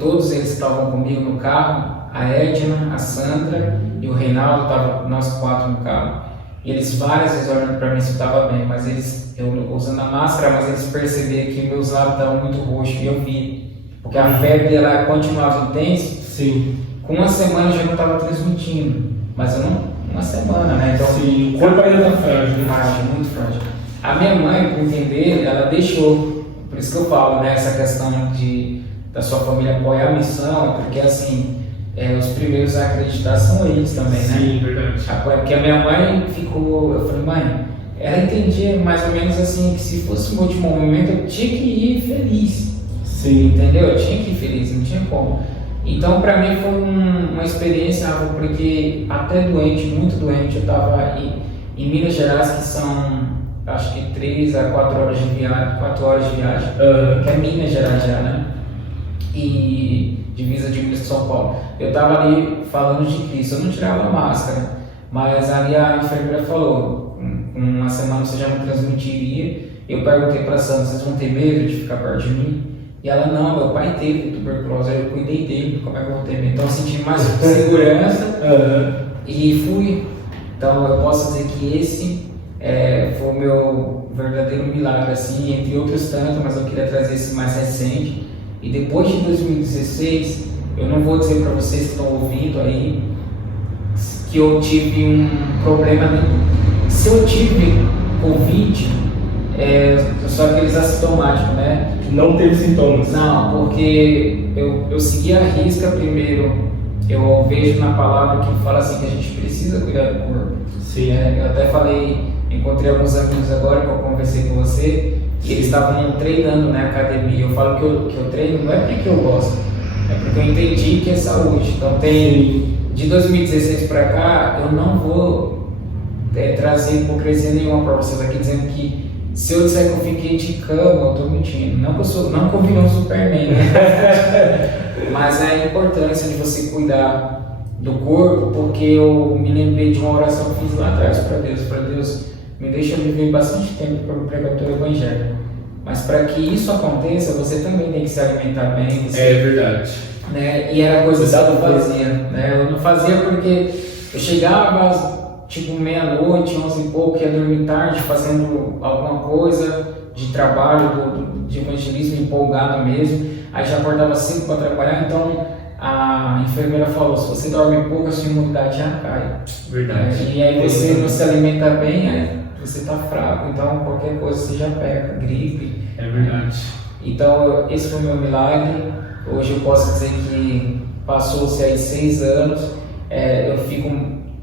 todos eles estavam comigo no carro, a Edna, a Sandra e o Reinaldo, nós 4 no carro. E eles várias vezes olhando para mim se eu estava bem, mas eu usando a máscara, mas eles perceberam que meus lábios estavam muito roxos e eu vi. Porque a febre ela continuava intensa. Sim. Com 1 semana eu já não estava transmitindo, mas eu não. 1 semana, né? Então, sim, o corpo ainda está frágil. Frágil, muito frágil. A minha mãe, por entender, ela deixou. Por isso que eu falo, né? Essa questão da sua família apoiar a missão, porque assim. Os primeiros a acreditar são eles também, né? Sim, verdade. Porque a minha mãe ficou, eu falei, mãe, ela entendia mais ou menos assim, que se fosse o último momento eu tinha que ir feliz. Sim. Entendeu? Eu tinha que ir feliz, não tinha como. Então pra mim foi uma experiência, porque até doente, muito doente, eu estava em Minas Gerais, que são acho que 3 a 4 horas de viagem, 4 horas de viagem, que é Minas Gerais já, né? E divisa de Minas com São Paulo. Eu estava ali falando de Cristo, eu não tirava a máscara, mas ali a enfermeira falou, com 1 semana você já não transmitiria. Eu perguntei para a Sandra, vocês vão ter medo de ficar perto de mim? E ela, não, meu pai teve tuberculose, eu cuidei dele, como é que eu vou ter medo? Então eu senti mais segurança e fui. Então eu posso dizer que esse foi o meu verdadeiro milagre, assim, entre outros tantos, mas eu queria trazer esse mais recente. E depois de 2016, eu não vou dizer para vocês que estão ouvindo aí que eu tive um problema nenhum. Se eu tive Covid, só aqueles assintomáticos, né? Não teve sintomas? Não, porque eu segui a risca primeiro. Eu vejo na palavra que fala assim que a gente precisa cuidar do corpo. Sim. Eu até falei, encontrei alguns amigos agora que eu conversei com você. E eles estavam treinando na academia. Eu falo que eu treino não é porque eu gosto, é porque eu entendi que é saúde. Então de 2016 para cá, eu não vou trazer hipocrisia nenhuma para vocês aqui dizendo que se eu disser que eu fiquei de cama, eu estou mentindo. Não que eu virei um Superman, né? Mas é a importância de você cuidar do corpo, porque eu me lembrei de uma oração que fiz lá atrás para Deus, me deixa viver bastante tempo para pregar o teu evangelho. Mas para que isso aconteça, você também tem que se alimentar bem. É verdade. Né? E era coisa que eu não fazia. Né? Eu não fazia porque eu chegava tipo meia-noite, 11 e pouco, ia dormir tarde fazendo alguma coisa de trabalho, de evangelismo, empolgado mesmo. Aí já acordava cedo para trabalhar, então a enfermeira falou, se você dorme pouco, a sua imunidade já cai. Verdade. E aí você não se alimenta bem, você está fraco, então qualquer coisa você já pega, gripe. É verdade. Então esse foi o meu milagre. Hoje eu posso dizer que passou-se aí 6 anos, eu fico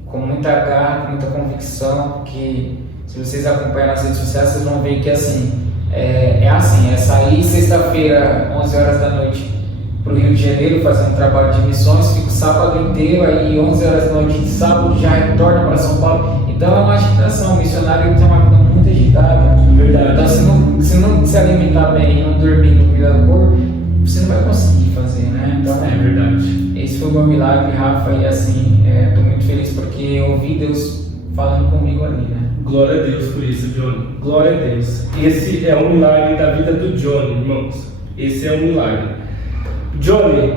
com muita garra, com muita convicção, porque se vocês acompanham nas redes sociais, vocês vão ver que assim, é sair sexta-feira, 11 horas da noite, para o Rio de Janeiro, fazer um trabalho de missões, fico sábado inteiro, aí 11 horas da noite de sábado já retorna para São Paulo. Então é uma agitação, o missionário tem uma vida muito agitada. Verdade. Então se não se alimentar bem, não dormir, não cuidar do corpo, você não vai conseguir fazer, né? Então, é verdade. Esse foi o meu milagre, Rafa, e assim, estou muito feliz porque eu ouvi Deus falando comigo ali, né? Glória a Deus por isso, Johnny. Glória a Deus. Esse é um milagre da vida do Johnny, irmãos. Esse é um milagre. Johnny,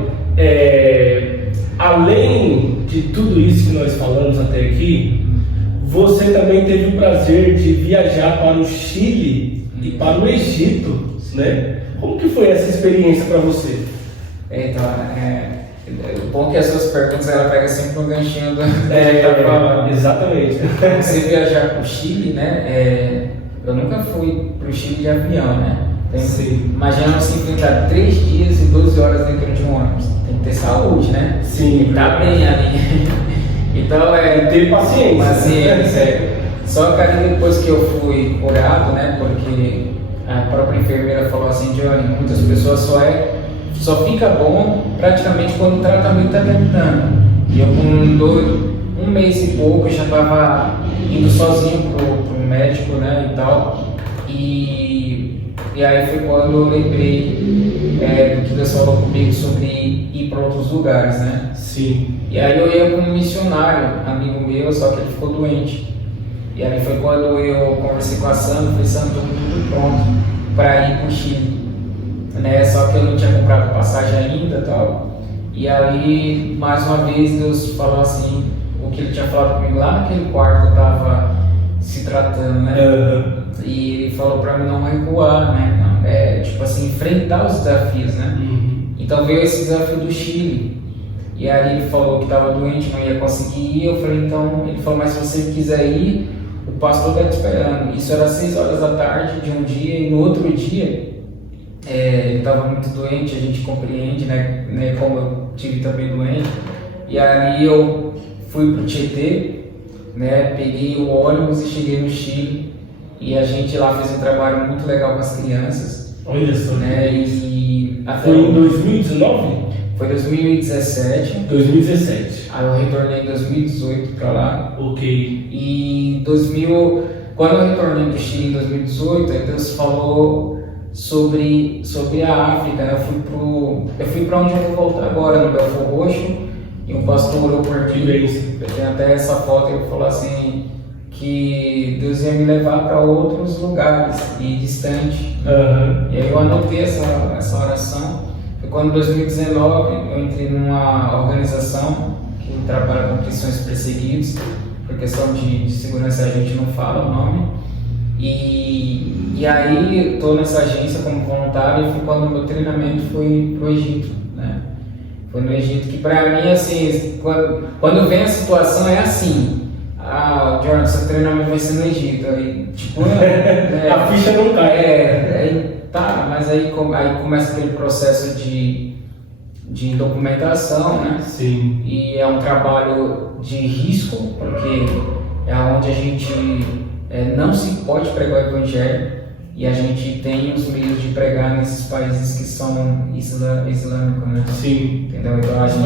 além de tudo isso que nós falamos até aqui, você também teve o prazer de viajar para o Chile e para o Egito, né? Como que foi essa experiência para você? Então, o bom é que as suas perguntas ela pega sempre um ganchinho do que tá falando. Exatamente. Você viajar para o Chile, né? Eu nunca fui para o Chile de avião, né? Sim. Imagina você enfrentar 3 dias e 12 horas dentro de um ônibus. Tem que ter saúde, né? Sim. Tá bem ali. Então ter paciência. Paciência. Só que ali depois que eu fui orado, né? Porque a própria enfermeira falou assim, Johnny, muitas pessoas só fica bom praticamente quando o tratamento está terminando. E eu com 1 mês e pouco já estava indo sozinho pro médico, né, e tal. E aí foi quando eu lembrei do que Deus falou comigo sobre ir para outros lugares, né? Sim. E aí eu ia com um missionário, amigo meu, só que ele ficou doente. E aí foi quando eu conversei com a Sandra, falei, Sandra, estou tudo pronto para ir para o Chile, né? Só que eu não tinha comprado passagem ainda e tal. E aí, mais uma vez, Deus falou assim, o que ele tinha falado comigo lá naquele quarto que eu estava se tratando, né? E ele falou para mim não recuar, né? Tipo assim, enfrentar os desafios, né? Então veio esse desafio do Chile. E aí ele falou que estava doente, não ia conseguir ir. Eu falei, então, ele falou, mas se você quiser ir, o pastor está te esperando. Isso era 6 horas da tarde de um dia, e no outro dia, ele estava muito doente, a gente compreende, né? Como eu tive também doente. E aí eu fui para o Tietê, né? Peguei o ônibus e cheguei no Chile. E a gente lá fez um trabalho muito legal com as crianças. Olha só. Né? Foi em 2019? Foi 2017. 2017. Aí eu retornei em 2018 para lá. Ok. E quando eu retornei do Chile em 2018, aí Deus falou sobre a África, né? Eu fui para onde eu vou voltar agora, no Belfort Roxo, e um pastor orou por mim. Tem até essa foto, ele falou assim, que Deus ia me levar para outros lugares e distante. E aí eu anotei essa oração. Foi quando em 2019 eu entrei numa organização que trabalha com cristãos perseguidos, por questão de segurança a gente não fala o nome. E aí estou nessa agência como voluntário, e foi quando o meu treinamento foi pro Egito, né? Foi no Egito que para mim, assim, quando vem a situação é assim, Jordan, seu treinamento vai ser no Egito, aí tipo... a ficha não cai. Mas aí começa aquele processo de documentação, né? Sim. E é um trabalho de risco, porque é onde a gente não se pode pregar o evangelho, e a gente tem os meios de pregar nesses países que são islâmicos, né? Sim. Entendeu? Então a gente...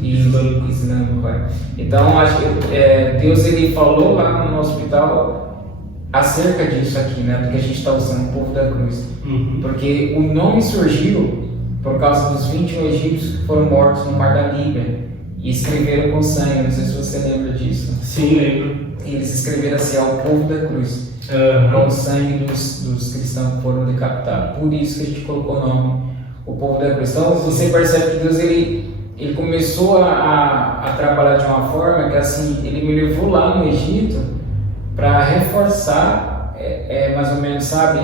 Islâmico. Então acho que Deus ele falou lá no hospital acerca disso aqui, né? Porque a gente está usando o povo da cruz. Porque o nome surgiu por causa dos 21 egípcios que foram mortos no Mar da Líbia e escreveram com sangue. Não sei se você lembra disso. Sim, lembro. E eles escreveram assim, ao povo da cruz, com o sangue dos cristãos que foram decapitados. Por isso que a gente colocou o nome, o povo da cruz. Então você percebe que Deus ele começou a trabalhar de uma forma que assim, ele me levou lá no Egito para reforçar, mais ou menos, sabe,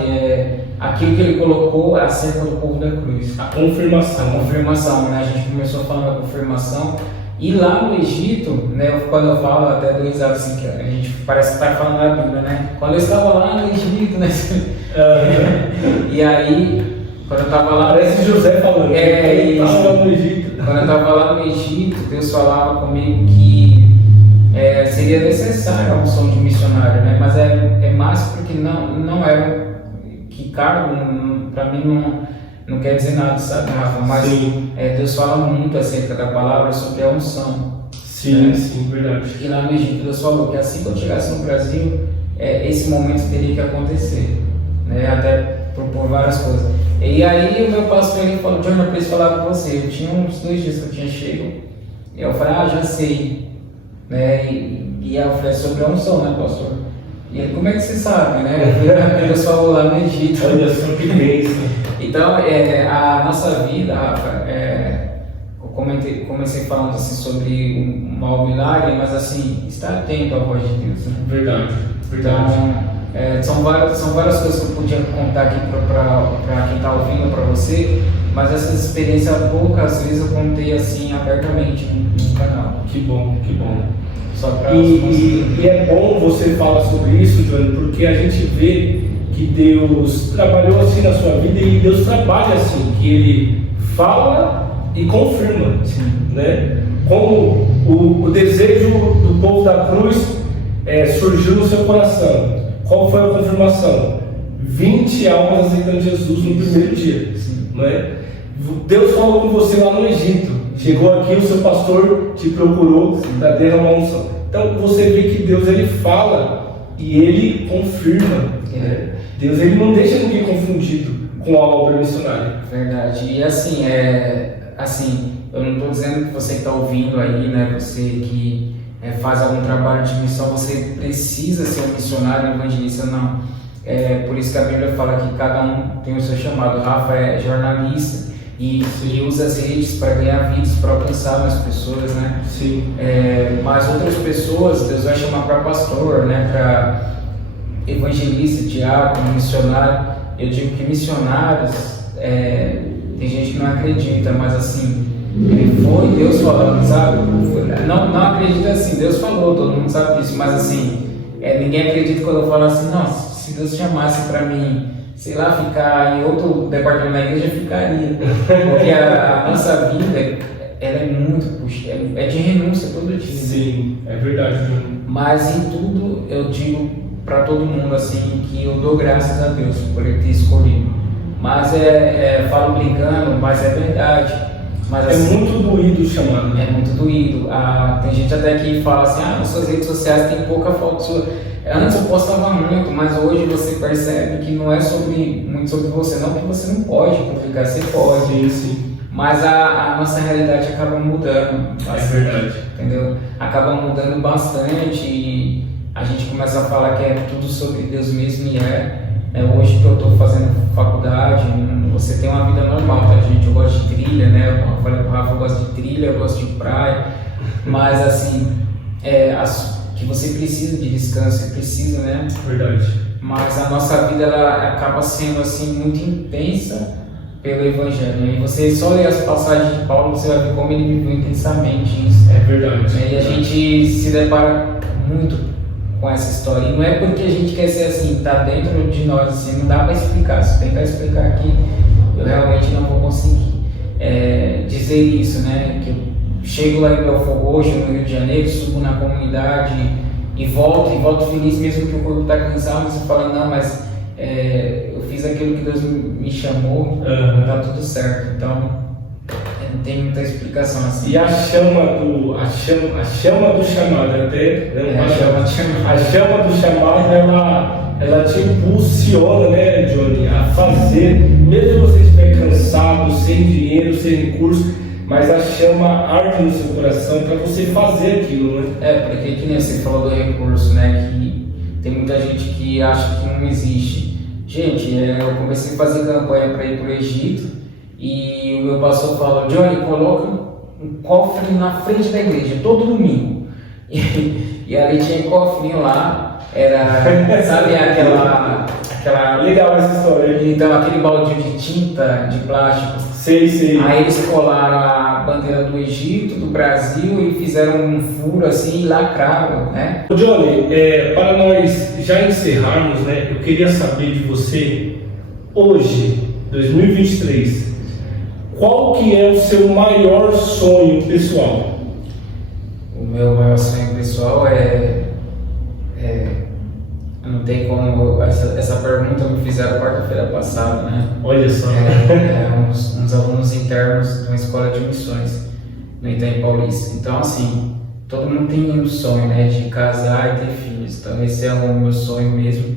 aquilo que ele colocou acerca do povo da cruz. A confirmação. A confirmação, né? A gente começou falando da confirmação, E lá no Egito, né, quando eu falo até do Isaac, assim, que a gente parece estar falando da Bíblia, né? Quando eu estava lá no Egito, né? E aí, quando eu estava lá... Parece José falando. No Egito. Quando eu estava lá no Egito, Deus falava comigo que seria necessário a unção de missionário, né? Mas é mais porque não é que cargo, para mim não quer dizer nada, sabe, Rafa? Mas Deus fala muito acerca da palavra sobre a unção. Sim, né? Sim, verdade. E lá no Egito Deus falou que assim que eu chegasse no Brasil, esse momento teria que acontecer, né? Até por várias coisas. E aí o meu pastor ele falou: John, eu preciso falar com você. Eu tinha uns 2 dias que eu tinha chego, e eu falei: já sei, né? E eu falei sobre a unção, né, pastor? E ele: como é que você sabe, né? Deus falou lá no Egito. Olha só que bênção. Então, a nossa vida, Rafa, eu comecei falando assim sobre um mau milagre, mas assim, estar atento à voz de Deus, né? Verdade. Então, são várias coisas que eu podia contar aqui para quem está ouvindo, para você, mas essas experiências poucas vezes eu contei assim abertamente no canal. Que bom. Só pra e é bom você falar sobre isso, Johnny, porque a gente vê que Deus trabalhou assim na sua vida, e Deus trabalha assim, que Ele fala e confirma, né? Como o desejo do povo da cruz surgiu no seu coração. Qual foi a confirmação? 20 almas aceitando Jesus no primeiro dia, né? Deus falou com você lá no Egito, chegou aqui, o seu pastor te procurou para derramar unção. Então você vê que Deus ele fala e ele confirma, né? Deus ele não deixa ninguém confundido com a obra missionária. Verdade. E assim, eu não estou dizendo que você que está ouvindo aí, né, você que faz algum trabalho de missão, você precisa ser um missionário, um evangelista, não. Por isso que a Bíblia fala que cada um tem o seu chamado. Rafa é jornalista e usa as redes para ganhar vidas, para alcançar mais pessoas, né? Sim. Mas outras pessoas, Deus vai chamar para pastor, né, para evangelista, diácono, missionário. Eu digo que missionários, tem gente que não acredita, mas assim, foi Deus falando, sabe? Não acredita assim, Deus falou, todo mundo sabe disso, mas assim, ninguém acredita quando eu falo assim: nossa, se Deus chamasse para mim, sei lá, ficar em outro departamento da igreja, eu ficaria. Porque a nossa vida, ela é muito é de renúncia todo dia. Sim, é verdade, João. Mas em tudo eu digo para todo mundo assim que eu dou graças a Deus por ele ter escolhido. Mas falo brincando, mas é verdade. Mas, assim, muito doído o chamado. É muito doído. Tem gente até que fala assim: nas suas redes sociais tem pouca foto sua. Antes eu postava muito, mas hoje você percebe que não é muito sobre você, não que você não pode publicar, você pode. Sim. Mas a nossa realidade acaba mudando bastante, é verdade. Entendeu? Acaba mudando bastante e a gente começa a falar que é tudo sobre Deus mesmo, e hoje que eu estou fazendo faculdade, você tem uma vida normal, tá, gente? Eu gosto de trilha, né? Eu falei pro Rafa, eu gosto de trilha, eu gosto de praia, mas assim, que você precisa de descanso, você precisa, né? Verdade. Mas a nossa vida, ela acaba sendo assim muito intensa pelo Evangelho. E você só ler as passagens de Paulo, você vai ver como ele viveu intensamente isso. É verdade. E a gente se depara muito com essa história. E não é porque a gente quer ser assim, tá dentro de nós, assim, não dá para explicar. Se tentar explicar aqui, eu realmente não vou conseguir dizer isso, né? Que eu chego lá em Belfort Roxo, no Rio de Janeiro, subo na comunidade e volto feliz, mesmo que o corpo está cansado. Você fala: não, mas eu fiz aquilo que Deus me chamou, tá tudo certo. Então não tem muita explicação assim. E a chama do chamado, até a chama do chamado, ela te impulsiona, né, Johnny, a fazer, mesmo você estiver cansado, sem dinheiro, sem recurso, mas a chama arde no seu coração para você fazer aquilo, né? Porque que nem você falou do recurso, né, que tem muita gente que acha que não existe. Gente, eu comecei a fazer campanha para ir para o Egito e o meu pastor falou: Johnny, coloca um cofre na frente da igreja, todo domingo. E ali tinha cofrinho lá, sabe Legal essa história. Então, aquele baldinho de tinta, de plástico. Sei. Aí eles colaram a bandeira do Egito, do Brasil e fizeram um furo assim e lacraram, né? Johnny, para nós já encerrarmos, né, eu queria saber de você, hoje, 2023, qual que é o seu maior sonho pessoal? O meu maior sonho pessoal não tem como, essa pergunta me fizeram quarta-feira passada, né? Olha só. Uns alunos internos de uma escola de missões no Itaim Paulista. Então, assim, todo mundo tem um sonho, né, de casar e ter filhos. Então, esse é o meu sonho mesmo.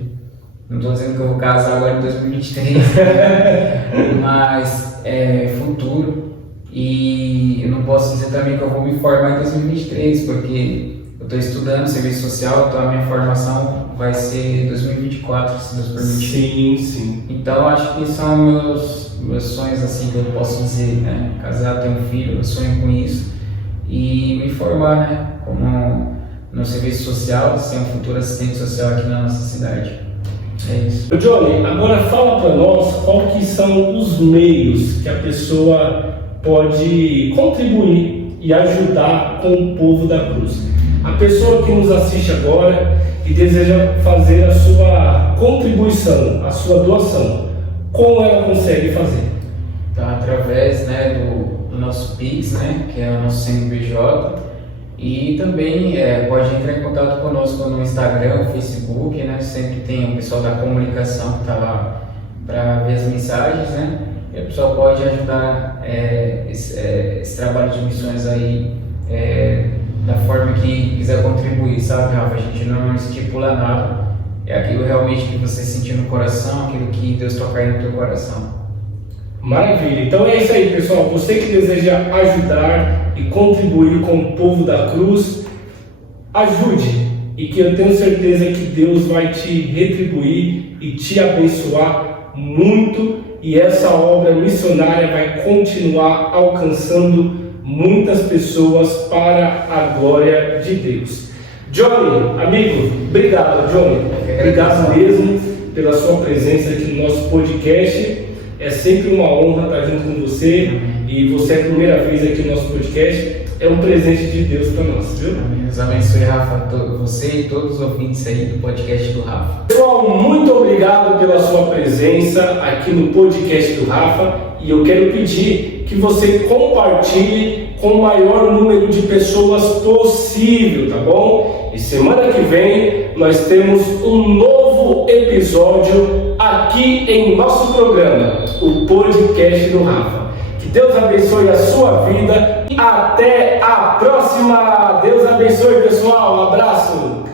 Não estou dizendo que eu vou casar agora em 2023, mas é futuro. E eu não posso dizer também que eu vou me formar em 2023, porque eu estou estudando serviço social, então a minha formação vai ser em 2024, se Deus permitir. Sim. Então acho que são meus sonhos, assim, que eu posso dizer, né? Casar, ter um filho, eu sonho com isso. E me formar, né? Como no serviço social, ser um futuro assistente social aqui na nossa cidade. É isso. Johnny, agora fala para nós qual que são os meios que a pessoa pode contribuir e ajudar com o povo da cruz. A pessoa que nos assiste agora e deseja fazer a sua contribuição, a sua doação, como ela consegue fazer? Então, através, né, do nosso Pix, né, que é o nosso CNPJ, e também pode entrar em contato conosco no Instagram, no Facebook, né, sempre tem o pessoal da comunicação que está lá para ver as mensagens, né, e a pessoa pode ajudar esse trabalho de missões aí da forma que quiser contribuir, sabe, Rafa? A gente não estipula nada, é aquilo realmente que você sentir no coração, aquilo que Deus tocar aí no teu coração. Maravilha, então é isso aí, pessoal. Você que deseja ajudar e contribuir com o povo da cruz, ajude, e que eu tenho certeza que Deus vai te retribuir e te abençoar muito, e essa obra missionária vai continuar alcançando muitas pessoas para a glória de Deus. Johnny, amigo, obrigado, Johnny. Obrigado mesmo pela sua presença aqui no nosso podcast. É sempre uma honra estar junto com você, e você é a primeira vez aqui no nosso podcast. É um presente de Deus para nós, viu? Deus abençoe, Rafa, você e todos os ouvintes aí do podcast do Rafa. Pessoal, muito obrigado pela sua presença aqui no podcast do Rafa, e eu quero pedir que você compartilhe com o maior número de pessoas possível, tá bom? E semana que vem nós temos um novo episódio aqui em nosso programa, o podcast do Rafa. Que Deus abençoe a sua vida e até a próxima. Deus abençoe, pessoal. Um abraço.